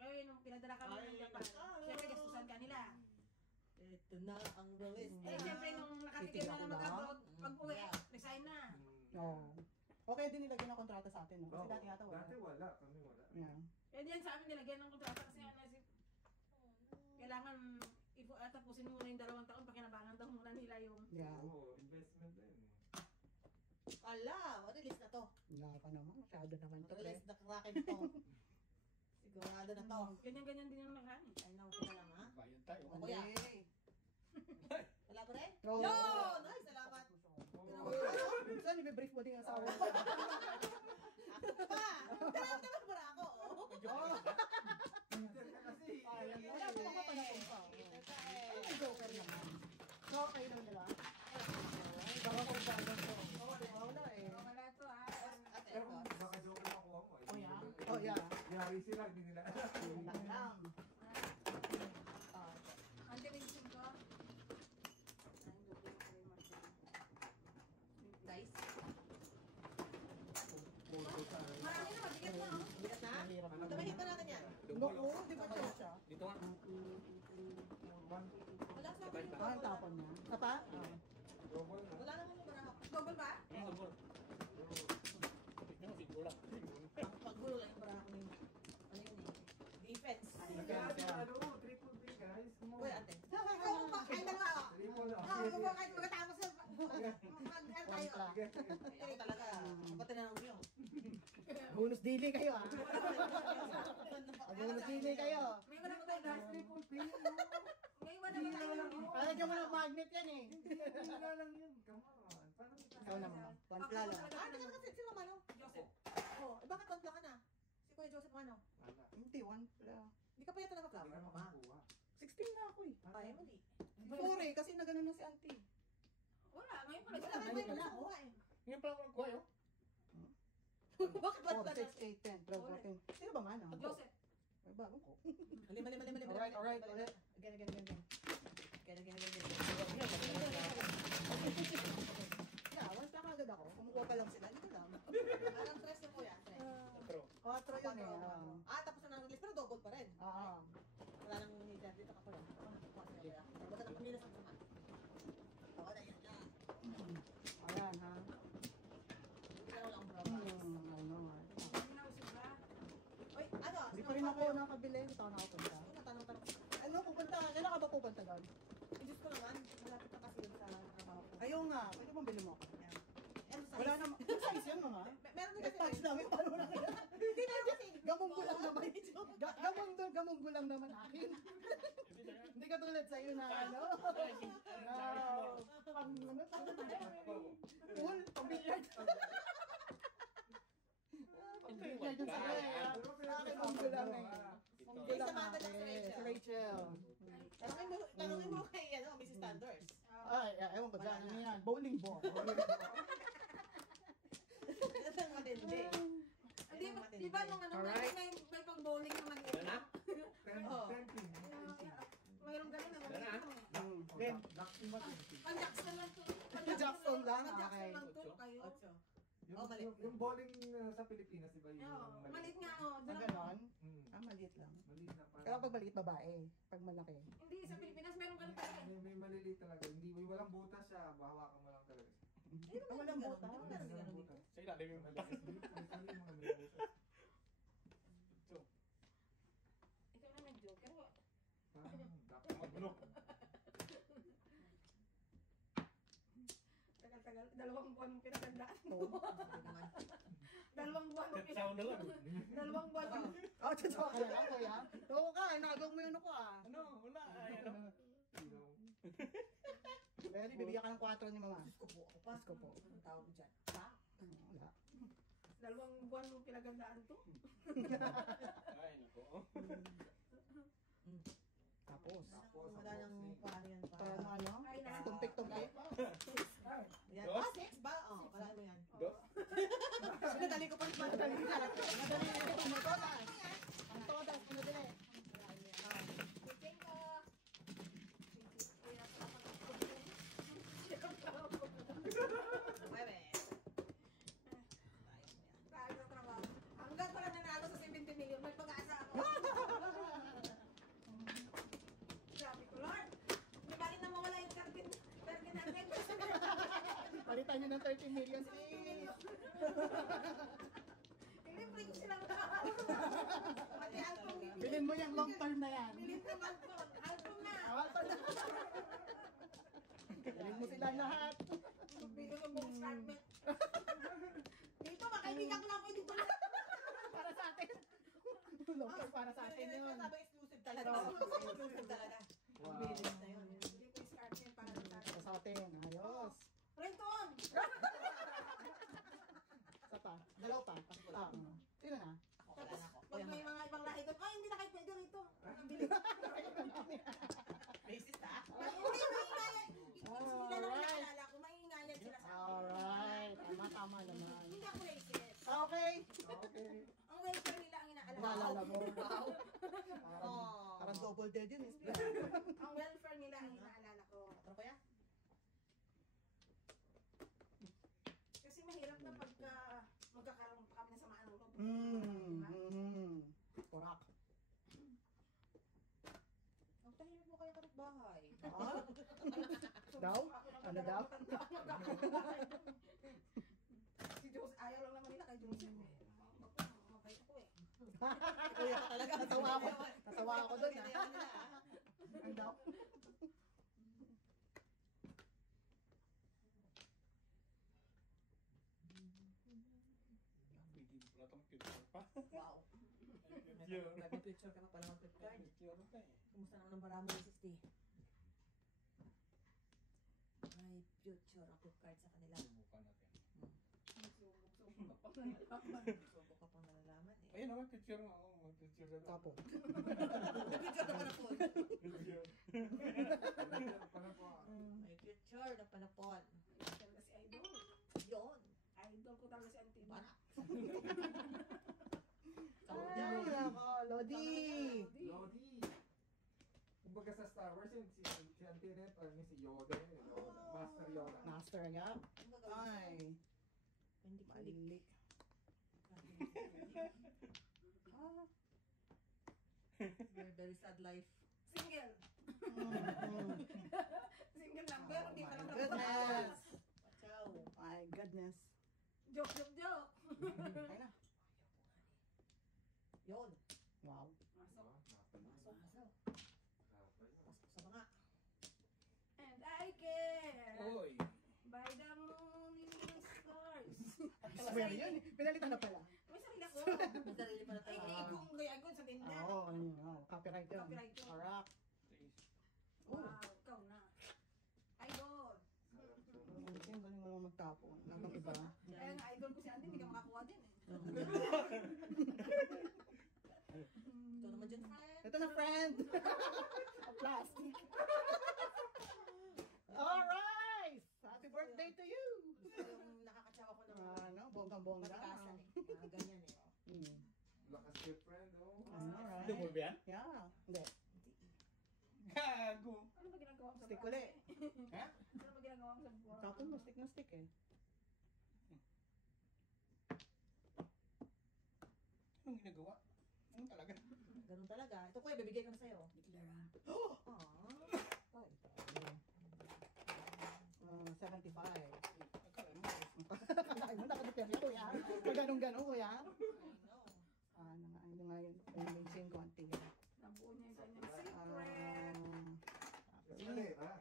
ayun, nung pinadala kami ng Japan, siyempre gastusan ka nila. Ito na ang walis. Eh, siyempre nung nakatikim na na mag-abroad, pag-uwi, resign na. Oo. Okay din nilagyan ng kontrata sa atin, no? Kasi dati yata wala. Dati wala, kami wala. Yeah. Eh, diyan sa amin nilagyan ng kontrata kasi kailangan tapusin muna yung 2 taon, pakinabangan daw muna nila yung... Yeah. Oo, investment din eh. Ala, release na to. Wala pa naman. Masyado naman to. Release na kraken to. Sigurado na to. Ganyan-ganyan din yung nakaraan. Ay, naku ka lang ha. Bayan tayo. Ako ya. Wala pa rin? Oo. Yun! Ay, salamat. Saan i-brief mo din ang asawa mo? Ako pa! Dapat para ako. Kasi, Wala pa naman pa na kumpa. Ay, joker naman. So, okay lang nila. Baka kung saan lang to. Oo, di ba? Wala eh. Wala to ha. pero kung baka joke lang ako mo. Oh, yeah? Oh, yeah. Yari sila, hindi nila alam. Lang lang. Anti-medicine ko. Guys, Photo sa akin. Marami na, mabigat na, oh. bigat na. Mahirap na. Tabahin pa natin yan. Naku, di ba siya? Dito nga. Wala sa akin yung Ah, ang tapon niya. Sapa? Global na. Wala naman yung barako. Double ba? Ang abor. Tignan mo, siguro lang. Ang paggulo lang yung barako ng ano yun eh. Defense. Ano, triple B guys. Come on. Uy, ate. Ikaw ba? Ay, dalawa, oh. Triple na. Oo, kung bakit magkatapos na mag-air tayo. Ay, talaga. Ako tinanong niyo. Bonus daily kayo ah. Bonus daily kayo. May wala mo tayo, guys. Triple B. May wala mo tayo. Lagyan mo ng magnet yan eh. Hindi lang yun. Come on. Paano kita? Ikaw naman. Kontra lang. Ah, hindi ka kasi si Mama, no? Joseph. Oh, eh, bakit kontra ka na? Si Kuya Joseph, ano? Wala. Hindi, one pla. Hindi ka pa yata Hindi naka-flower, ka Mama. makakuha. 16 na ako eh. Ay, mali. 4 eh, kasi nagano na si auntie. Wala, ngayon pala. Wala kayo na nakuha eh. Ngayon pala ako nagkuha yun. Bakit ba 4, ka 6, 8, 10, 12, 14. Sino ba man ah? Joseph. Ay, bago ko. Mali. Alright, alright. Again. Yeah, once nakagad ako, kumukuha pa lang sila. Hindi ko lang. Anong stress na Kuya? Pero, 4 yun eh. Ah, tapos na nang-release, pero double pa rin. Ah, Wala nang hider dito ka pa lang. Ako nakukuha sila Kuya. Basta na pamilya sa sama. Ako na yan na. ayan ha. Hindi na walang brava. Ano nga. Hindi na usog ba? Uy, ano? Hindi pa rin ako nakabili. Hindi pa ako nakapunta. Tanong. Ano, pupunta? Kailan ka ba pupunta doon? Diyos ko naman, malapit na kasi yun sa trabaho ko. Ayaw nga. Pwede bang bili mo ako? Ano size? Wala naman. Ano size yan, mama? Meron din kasi. Touch namin. Paano na kaya? Hindi meron kasi. Gamong gulang naman. Gamong gulang naman akin. Hindi ka tulad sa'yo na ano. Pang ano? Pool? Pang-billiard. Pang-billiard yun sa'yo eh. Sa akin ang gulang eh. Ang gulang Samantha natin. na si Si Rachel. Tanungin mo kay Mrs. Thunders. Ay, ewan ko dyan. Ano yan? Bowling ball. Ito ang matindi. Di ba nung ano, Alright. may pang-bowling na maliit? Wala? Mayroong ganun na maliit. Ben. Pang-Jackson lang to. Jackson lang, Pang-Jackson okay. lang to kayo. Oh, mali. Yung bowling sa Pilipinas, iba yung Oo, maliit nga oh. Ah, ganon? Mm. Ah, maliit lang. Maliit na parang. Kaya pag maliit, babae. Pag malaki. Hindi, sa Pilipinas meron ganun talaga. May maliliit talaga. Hindi, walang butas siya. Bahawakan mo lang talaga. Ah, walang buta. Walang butas. sa ilalim yung malaki. May mga may butas. Ito. Ikaw na nag-joker. Parang duck. Magulo. Tagal-tagal. 2 buwan mong pinagandaan. Oo. 2 buwan mong Sound na lang. 2 buwan mong Oh, totoo ka na lang, kuya. Oo ka, nagaw mo yun ako ah. Ano? Wala. Ay, ano? Very, bibigyan ka ng 4 ni mama. Diyos ko po. Ako pa. Diyos ko po. Anong tawag dyan? Pa? Wala. 2 buwan mo pinagandaan to. Ay, nako. Tapos. Wala nang paano yan pa. Para ano? Ay, na. Tumpik-tumpik. Yan. Dos? 6 ba? Oo, kala mo yan. Dos? Pinadali ko pa rin. Madali na. Madali na ito. Ang todas. Ang todas. Madali. Chicken ko. Bebe. Tayo sa trabaho. Hanggang pala nanalo sa 70 million, may pag-asa ako. Sabi ko, Lord, di bali na mawala yung target natin. Palitan nyo ng 30 million, please. Libre ko silang lahat. Pati album bibili. Bilhin mo yung long term na yan. Bilhin naman po. Album na. Bilhin mo sila lahat. Bilhin ko buong statement. Dito, makaibigan ko lang po dito. Para sa atin. Long term para sa atin yun. Sabi exclusive talaga. Exclusive talaga. Wow. Bilhin na yun. Hindi ko yung statement para sa Para sa atin. Ayos. Renton! Isa pa. Dalawa pa. Sino na? Wala na ako. Pag may mga ibang lahi doon, ay, hindi na kayo pwede rito. Bili. Racist ha? Hindi, maingayan. Sila lang naalala ko, maingayan sila sa akin. Alright. Tama naman. Hindi ako racist. Okay. Okay. Ang welfare nila ang inaalala ko. Naalala mo. Wow. Parang double dead yun eh. Ang welfare nila ang inaalala ko. Ano kaya? Kasi mahirap na pagka magkakaroon pa kami ng samaan ng loob. Korak. Ang tahimik mo kaya kapitbahay. Daw? Ano daw? Si Jose, ayaw lang naman nila kay Joseph eh. Mabait ako eh. Kuya ka talaga. Natawa ako. Natawa ako doon ah. Kaya nila ha? Ang daw? Hindi pala itong picture pa. Wow. Picture. Nag-picture ka pa pala mag-picture. Picture pa eh. Kumusta naman ang marami ni Sisti? May future ako card sa kanila. Subukan natin. Subok ka pang nalalaman eh. Ayun naman, picture mo. Oo, picture na. Tapo. May picture na panapon. Picture. Para po. May picture na panapon. Talaga si Idol. Yun. Idol ko talaga si Auntie Mar. Para. Ay, ako. Lodi. Lodi. Kumbaga sa Star Wars yun, si Auntie Red, or si Yoda yun. Yoda. Master Yoda. Master nga. Ay. Hindi malik. Ah. Very, very sad life. Single. Single number, hindi pa lang Goodness. Ciao. My goodness. Joke, joke, joke. Ay na. Yun. Wow. Masok. Pasok, pasok. Pasok sa mga. And I care. Oy. By the moon in the stars. Swear yun. Pinalitan na pala. May sarili ako. May sarili pala Ay, tayo. igong gayagon sa tinda. Oo, copyright yun. Copyright yun. Korak. Wow, ikaw na. Idol. Ang galing mo naman magtapo. Nang iba. Kaya nga, idol ko si Andy, hindi ka makakuha din eh. Ito naman dyan, friend. Ito na, friend. A plastic. Alright! Happy birthday to you! Yung nakakatsawa ko ng Bonggang-bongga. matikasan eh. Mga ganyan eh. Hmm. Lakas your friend, oh. Alright. Double ba yan? Yeah. Hindi. Gago. Ano ba ginagawa mo sa Stick buwan? ulit. Ha? Ano ba ginagawa mo sa buwan? Tapos mo, stick na stick eh. Anong ginagawa? Ano talaga? Ganun talaga. Ito kuya, bibigay ko na sa'yo. Aww. 75. Akala mo. Ay mo, nakadepende kuya. Pag ganun-ganun kuya. I know. Ano nga yun? Amazing konti. Nabuo niya yung kanyang secret. Escalate, ha?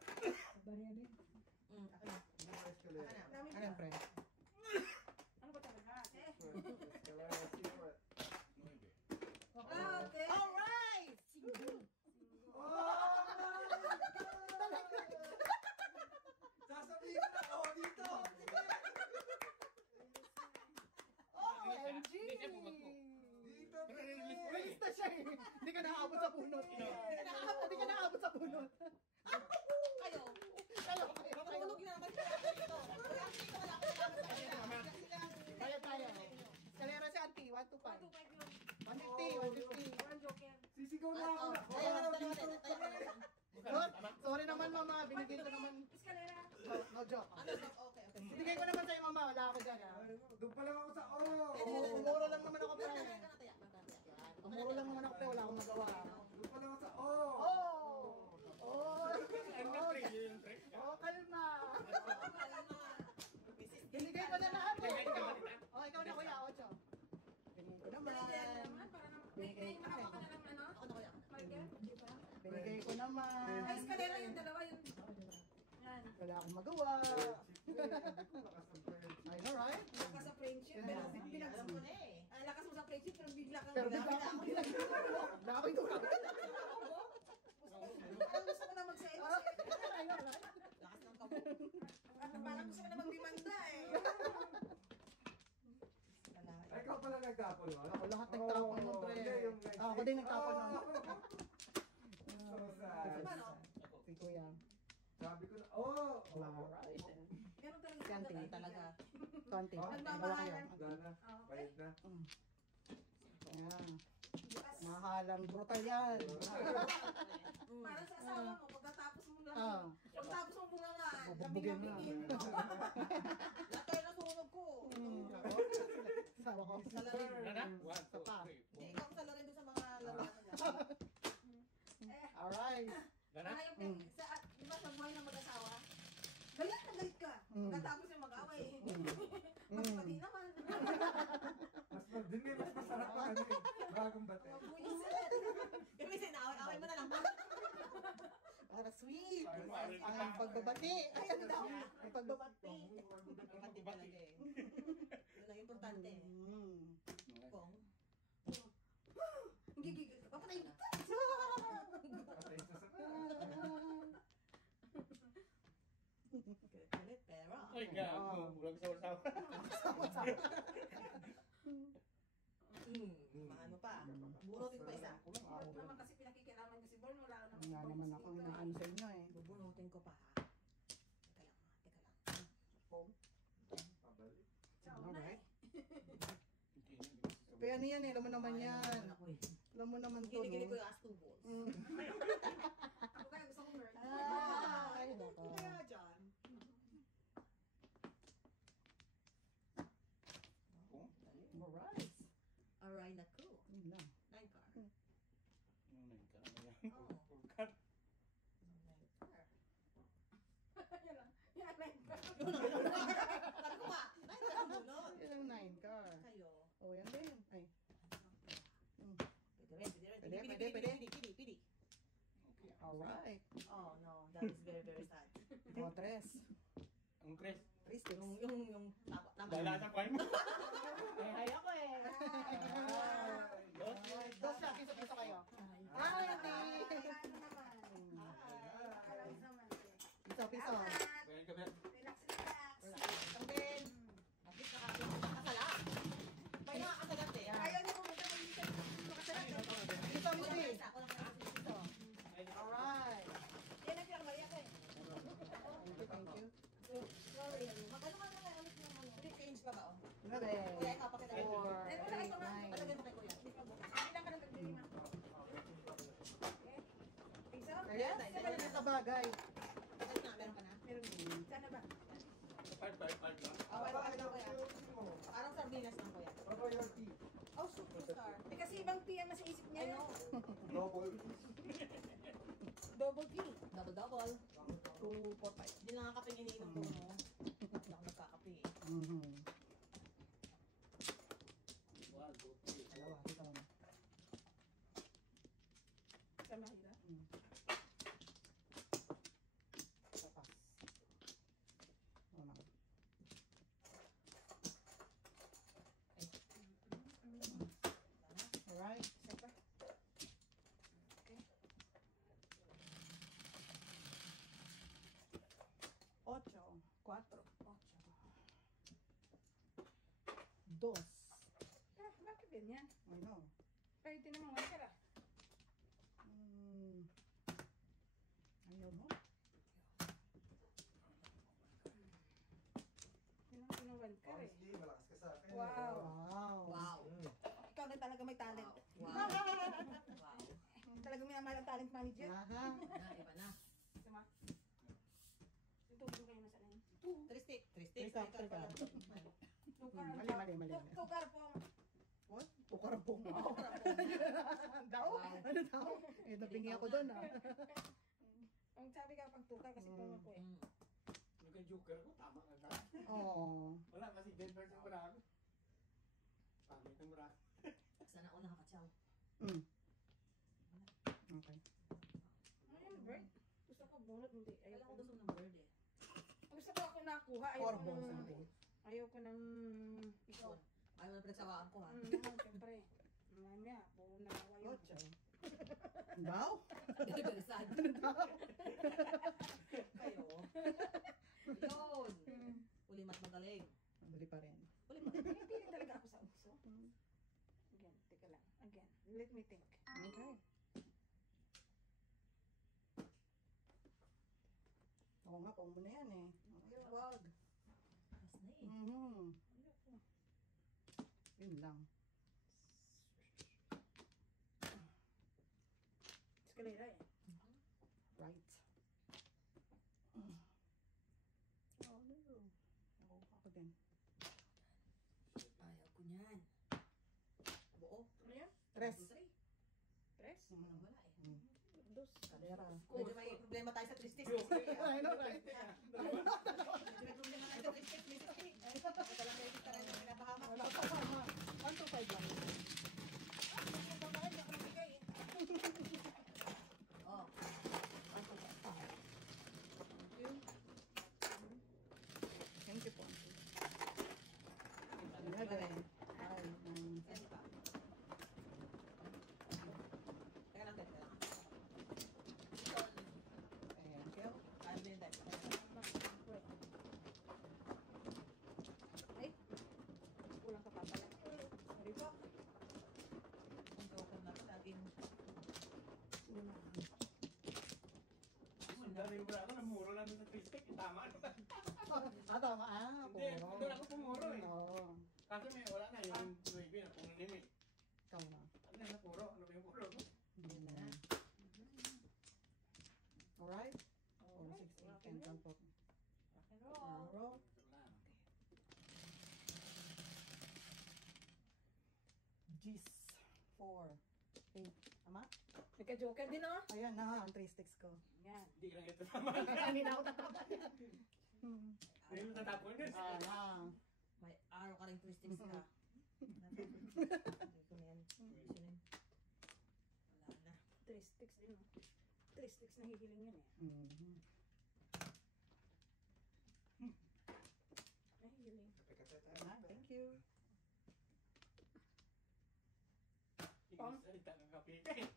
Ako na. Escalate. Dami Ano yung ka. friend? Ano ba talaga? Eh. Escalate, secret. Nueve. Okay. Alright! Nabunot. Kayo. Matulog na naman kayo dito. Kaya dito wala akong kailangan sa kanya. Kasi lang, Tayo tayo. Eskalera si Auntie, 1 to 5. 125 yun. 150, 150. One joker. Sisigaw na ako na. Tayo na dalawa din. Tayo na. Sorry naman mama, binigay ko naman. Eskalera. No joke. Ano? Okay. Binigay ko naman sa'yo mama, wala ako dyan ha. Doon pa lang ako sa Umuro lang naman ako pre. Nataya. Umuro lang naman ako pre, wala akong magawa. Doon pa lang ako sa Oh! Oh! Ang na-pre, yung pre. Oh, kalma. Binigay ko na lahat eh. Oh, ikaw na kuya, 8. Binigay ko naman. Binigyan naman para naman. May hawak ka na lang ano? Ako na kaya. Marker? Di ba? Binigay ko naman. Ay, eskalera yung dalawa yun. Yan. Wala akong magawa. I know, right? Lakas sa friendship. Pero binag Alam ko na eh. Ay, lakas mo sa friendship pero bigla kang Pero bigla akong wala akong gawa. Parang gusto ko na mag-sa'yo. I know, right? Lakas ng kabo. Parang gusto ko na magdemanda eh. Ay, ikaw pala nagtapon mo? Ako lahat nagtapon mo, pre. Ako din nagtapon mo. So sad. Ano? Si kuya. Sabi ko na, Alright. Meron talaga Kanti. Talaga. Konti. Oh, Dalawa kayo. Dana, pahit na. Ayan. Mahalang brutal yan. Parang sa asawa mo, pagkatapos mo lang. Ah. Pagkatapos mo bungangan. Bubugbugin na. Lahat kayo nasunog ko. Sawa ko. Nana? 1, 2, 3, Hindi, ikaw sa laro doon sa mga labanan niya. Alright. Nana? Ayun, sa, di ba sa buhay ng mag-asawa? Galit na galit ka. Pagkatapos yung mag-away. Mas pati naman. Mas masarap pa ano eh. Bagong bate. Buisit. Kasi sinaaway-away mo na lang. Para sweet. Ang pagbabati. Ay, ano daw? Ang pagbabati. Pati talaga eh. Yun ang importante. Kung. Gigigil ka. Papatayin kita. Patay sa sakit. Galit, pero. Ay, gago. Bulag sa usawa. Maano pa. Bunutin pa isa. Naman kasi pinakikialaman ko si Born. Wala ka naman. Wala naman ako inaano sa inyo eh. Bubunutin ko pa ha. Teka lang. Teka lang. Pabalik. Alright. Pero ano yan eh, alam mo naman yan. Alam mo naman to, Gini-gini ko no? yung ass two balls. Ako kaya gusto kong girl. Ay, nako. Kaya dyan. Alright. Aray na ko. Yun lang. 9 car. Oh. Yan lang. Yan lang. Sabi ko ba? 9 car ang bunot. Yan ang 9 car. Kayo. Oh, yan din. Ay. Pidi. Alright. Oh no, that is very, very sad. O, tres. Ang tres. Tristis. Yung tama. Dala sa kwan mo. Ay, ako eh. Dos siya, piso-piso kayo. Ay, hindi. Ano naman? Alam naman. Piso-piso. Kaya ka ba? Relax, relax. Ang din. At least nakakasala. Kaya nakakasalat eh. Ayaw niyo pumunta ng dito. Makasalat. Piso, piso. Ako lang nakakasala. Alright. Yan ang pinakabali ako eh. Thank you. Sorry. Magkano ka naman ulit yung ano? Hindi, change pa ba? Grabe. Kuya, ikaw pakita ko. 4, Eh, wala ito 8, nga. 9. Palagay mo kay kuya. Ilan ka nang nagbili ma? Okay. Piso? Kaya, sa bagay. Meron na, meron ka na. Meron din. Sana ba? 5 lang. Pakita ko kuya. Parang sardinas lang kuya. Royalty. Oh, superstar. Eh, kasi ibang P ang nasa isip I niya. know. Double. Double P. Double. 2, 4, 5. Hindi lang ang kaping iniinom ko mo. Hindi ako nagkakape eh. Dalawa, ito naman. Sa mahirap. Tapas. Wala. Alright. Super. Ocho, 4, talagang minamahal ang talent manager. Aha. Iba na. Sama. Tutulong kayo na sa lain. Tristik. Trika. Tukar. Mali. Tukar po. What? Tukarapong. Daw? Ano daw? Eh, nabingi ako doon ah. Ang sabi ka pag tukar kasi po ako eh. Yung kay Joker ko, tama ka na. Oo. Wala kasi 10% mura ako. Pangit ang mura. Sana una nakakatsaw. Mm. Okay. Ayun, bird. Gusto ko bunot, hindi. Kailan ko Ayoko. gusto ng bird eh. Gusto ko ako nakuha. Corbo, sabi. Ayoko ng ikaw. Ayaw na pinagsawaan ko ha. Naman, siyempre. Mamaya, puro nakawa yun. Ocho. Daw? Deliversad. Kayo. Yun. Ulimat magaling. Mali pa rin. Ulimat. Hindi rin talaga ako sa uso. Again, teka lang. Again, let me think. Okay. Oo nga, pang muna yan eh. Ay, wag. Mas na eh. Ayoko. Yun lang. Eskalera eh. Right. Oh no. Ako din. Ayaw ko niyan. Buo. Ano yan? Tres. Tres? Walang wala eh. Dos. Kalera. Medyo may problema tayo sa tristik. I know, right? Medyo may problema tayo sa tristik. Ito lang kayo kita rin na pinapahamak. Wala pa sama. 1 to 5 lang. Ang babae, hindi ako nabigay eh. Oh. Thank you po. Ano ba rin? Ay, Kasi pa. Teka lang, teka lang. thank you. Ano ba yun tayo? Ay, kulang ka pa pala. Sorry po. Ang joker na ito, laging Ang dami mura ako, namuro lang sa twistic. Tama na. Tama. Hindi, doon ako pumuro eh. Oo. Kasi may wala na yung 9 na kung limit. Ikaw na. Ano na puro? Ano ba yung puro? yun na. Alright? 4, 6, 8, 10, 12, 14. Rock and roll. Roll. G's. 4, 8. Tama? Nagka-joker din oh. Ayan na, ang 3 sticks ko. Yan. Hindi lang ito tama. Hindi na ako tatapos. Hindi mo tatapon yun. May araw ka rin tristik ka. Hindi ko na yan. Sino yun? Wala na. 3 sticks din oh. 3 sticks na hihiling yan eh. Nahihiling. Thank you. Ikaw salita ng kape ka eh.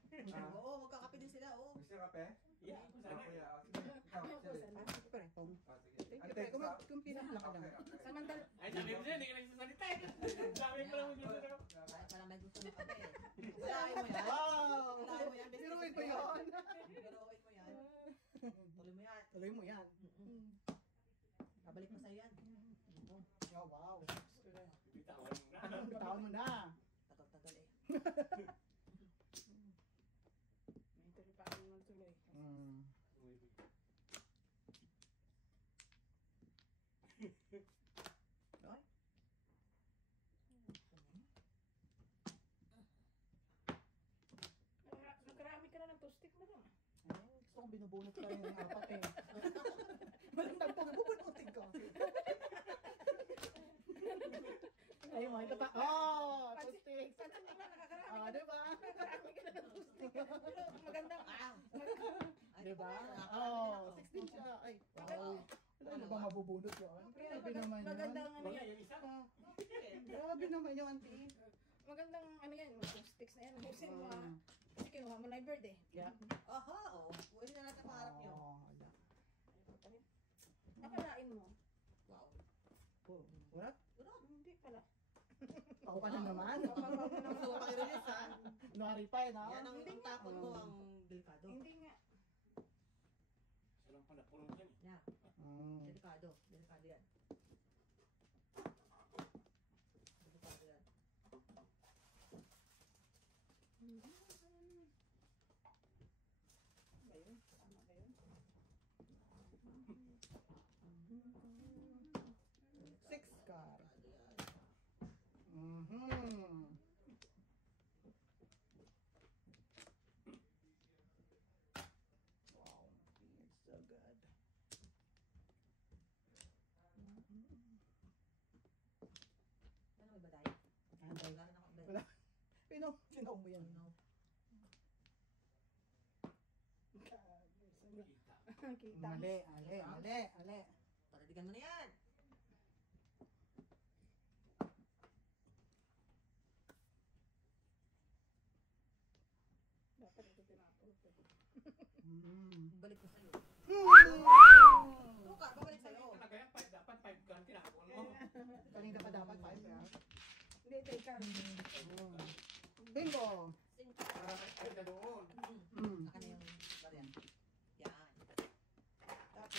Oo, magkakape din sila. Oo. Gusto yung kape? Yeah, ako sana. Kuya, sige. Ikaw, sige. Pare, Pong. Sige. Thank you, Ate, pare. sa- Kung pinapalaki lang. Samantala, Ay, sabi ko siya, hindi ka nagsasalita eh. Sabi ko lang mo dito. Parang may gusto ng kape. Ulahin mo yan. Wow! Ulahin mo yan. Sinuwin ko yun. Biruin mo yan. Tuloy mo yan. Tuloy mo yan. Babalik mo sa'yo yan. Oo. Oh, wow. Bitawan mo na. Bitawan mo na. Tagal-tagal eh. may tuloy pa ako tuloy. Okay. Nakarami ka na ng toastic mo lang. Ay, gusto kong binubunot ka yung apat eh. Walang tagpong bubunutin ko. Ay, mo, ito pa. Oh, toothpicks. Pansin mo na, nakakarami Oh, ka na. diba? Nakarami ka na ng toastic. Pero magandang, Diba? Oh, 16 siya. Ay, wow. Wala na bang mabubunot yun? Grabe naman yun. magandang ano Wala yan. yung isa. Grabe naman yun, auntie. Magandang ano yan, toasticks na yan. Husin mo ah. Kasi kinuha mo na yung bird eh. Yeah. Aha, oo. Pwede na natin pangarap nyo. Oh, wala. Nakalain mo. Wow. Oh, what? Ano? Hindi pala. Ako ka na naman. Papapaw mo naman. Gusto ko pag-release ha. Nari pa eh, no? Yan ang tapon mo ang delikado. Hindi nga. Isa lang pala, pulong dyan eh. Yan. Delikado. Delikado yan. Delikado yan. Six card. Mhm. Wow, it's so good. Ano may baday? Antay. Wala na akong Wala. Sinaw mo yan. No. Kita. Mali, mali. Paladigan mo na yan. Dapat ito pinapulot. Balik ko sa'yo. Hmm. Luka, babalik sa'yo. Kaya dapat 5 gun tinapon mo. Kanina pa dapat 5 ya. Hindi, take out. Bingo! Sing. Para ay na doon. Saka na yung bariyan. Yan. Tapos,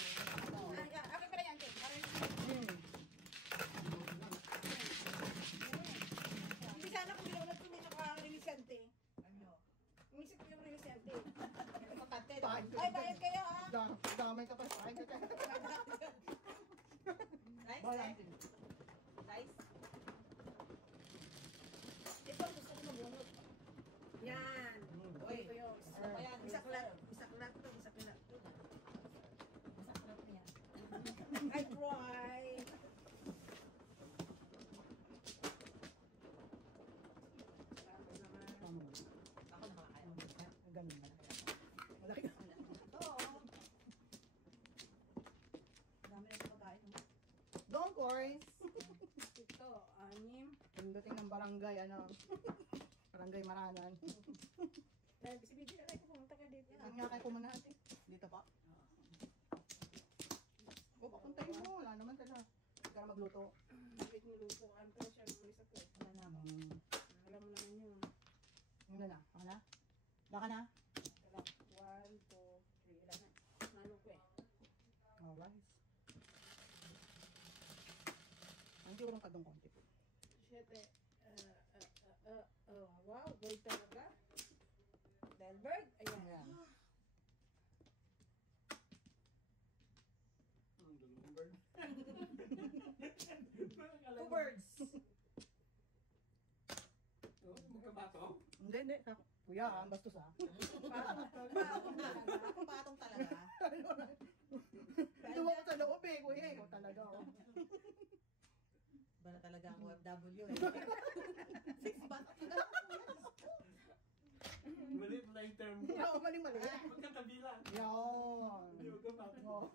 Akin pala yan, Kate. Para hindi sana kung ginunod ko nito ka-releasante. ano? Umisip ko yung releasante. Kapatid. Ay, bayad kayo ah. Damay ka pa sa akin. Nice, Balance. Nice. Ito ang gusto ko mabunot. Yan. Uy. Ito yun. Ano ba yan? Isa klat to, isa klat. Masarap na yan. I try. Salamat naman. Ako na makakaya. Ganun ba? Malaki na. Oo. Dami na sa pagkain mo. Don't worry. Ito, anim. Pagdating ng barangay, barangay Maranan. Dahil si Bibi na ko pumunta ka dito. Ang nga kayo pumunta natin. Dito pa. O, papuntayin mo. Wala naman sila. Hindi ka na magluto. Bibit niluto. Ano pa siya nung isa ko. Wala na ako. Alam mo naman yun. Yun na. Baka na? Baka na? Wala. 1, 2, 3. Ilan na? Nalo ko eh. Alright. Hindi ko rin kadong konti po. 7. Wow, boy talaga. Delbert. Ayan. Ayan. Two birds. Magkabato? Hindi. Kuya, ang bastos ah. Patong talaga. Inuwa ko sa loob eh, kuya. Ikaw talaga. Oh. Ba na talaga ang OFW eh. 6 months ago. Mali na yung term. Oo, mali-mali. Magkatabi lang. Yan. Hindi magkabato. Oh.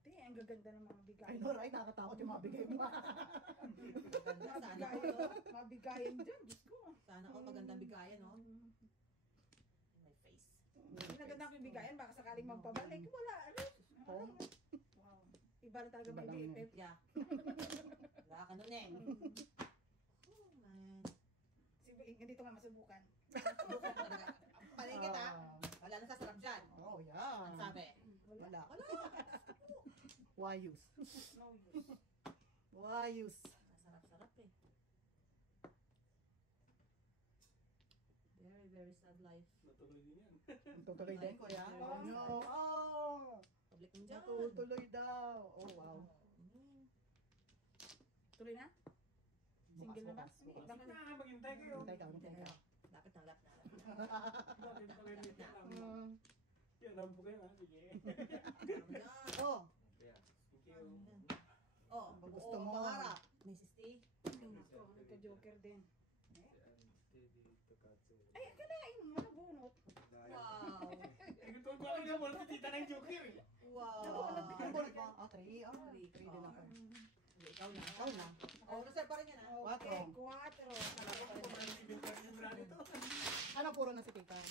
Ante, ang gaganda ng mga bigay. I know, right? Nakatakot yung mga bigay mo. Maganda. Sana Mabigayan, ko, no? mabigayan dyan. Diyos ko. Sana ko magandang bigayan, no? In my face. Pinaganda ko yung bigayan. Baka sakaling magpabalik. Wala. Ano? Oh. Wow. Iba na talaga Iba may lang yun. BFF. Yeah. Wala ka nun eh. Oh, man. Hindi ito nga masubukan. Bukan talaga. Palingit ah. Ah. Wala na sasarap dyan. Oh, yeah. Ang sabi. Wala. Wala. Why use? No use. Why use? Masarap-sarap eh. Very, very sad life. Natuloy din yan. Tutuloy din, kuya. Oh, no. Oh! Public mo dyan. Tutuloy daw. Oh, wow. Mm. Tuloy na? Single na ba? Bukas, Hindi, bukas. baka na. Maghintay kayo. Hintay ka, hintay ka. Dapat ng lap na. Bakit pala yung lang? Yan, alam po kayo ha. Sige. Oh, Thank you. Oh, Pag gusto mo. Pangarap. Mrs. T. Ako, nagka-joker din. Ay, akalain mo, nabunot. Wow. Gusto ko lang yung wala si tita ng joker eh. Wow. ang bulit mo? Ah, 3. Ah, 3 Three. din ako. Ikaw na. Ikaw na. Oh, reserve pa rin yan ah. Okay, 4. Alam ko kung ano si Bintar yung brand ito. Ano puro na si Peter?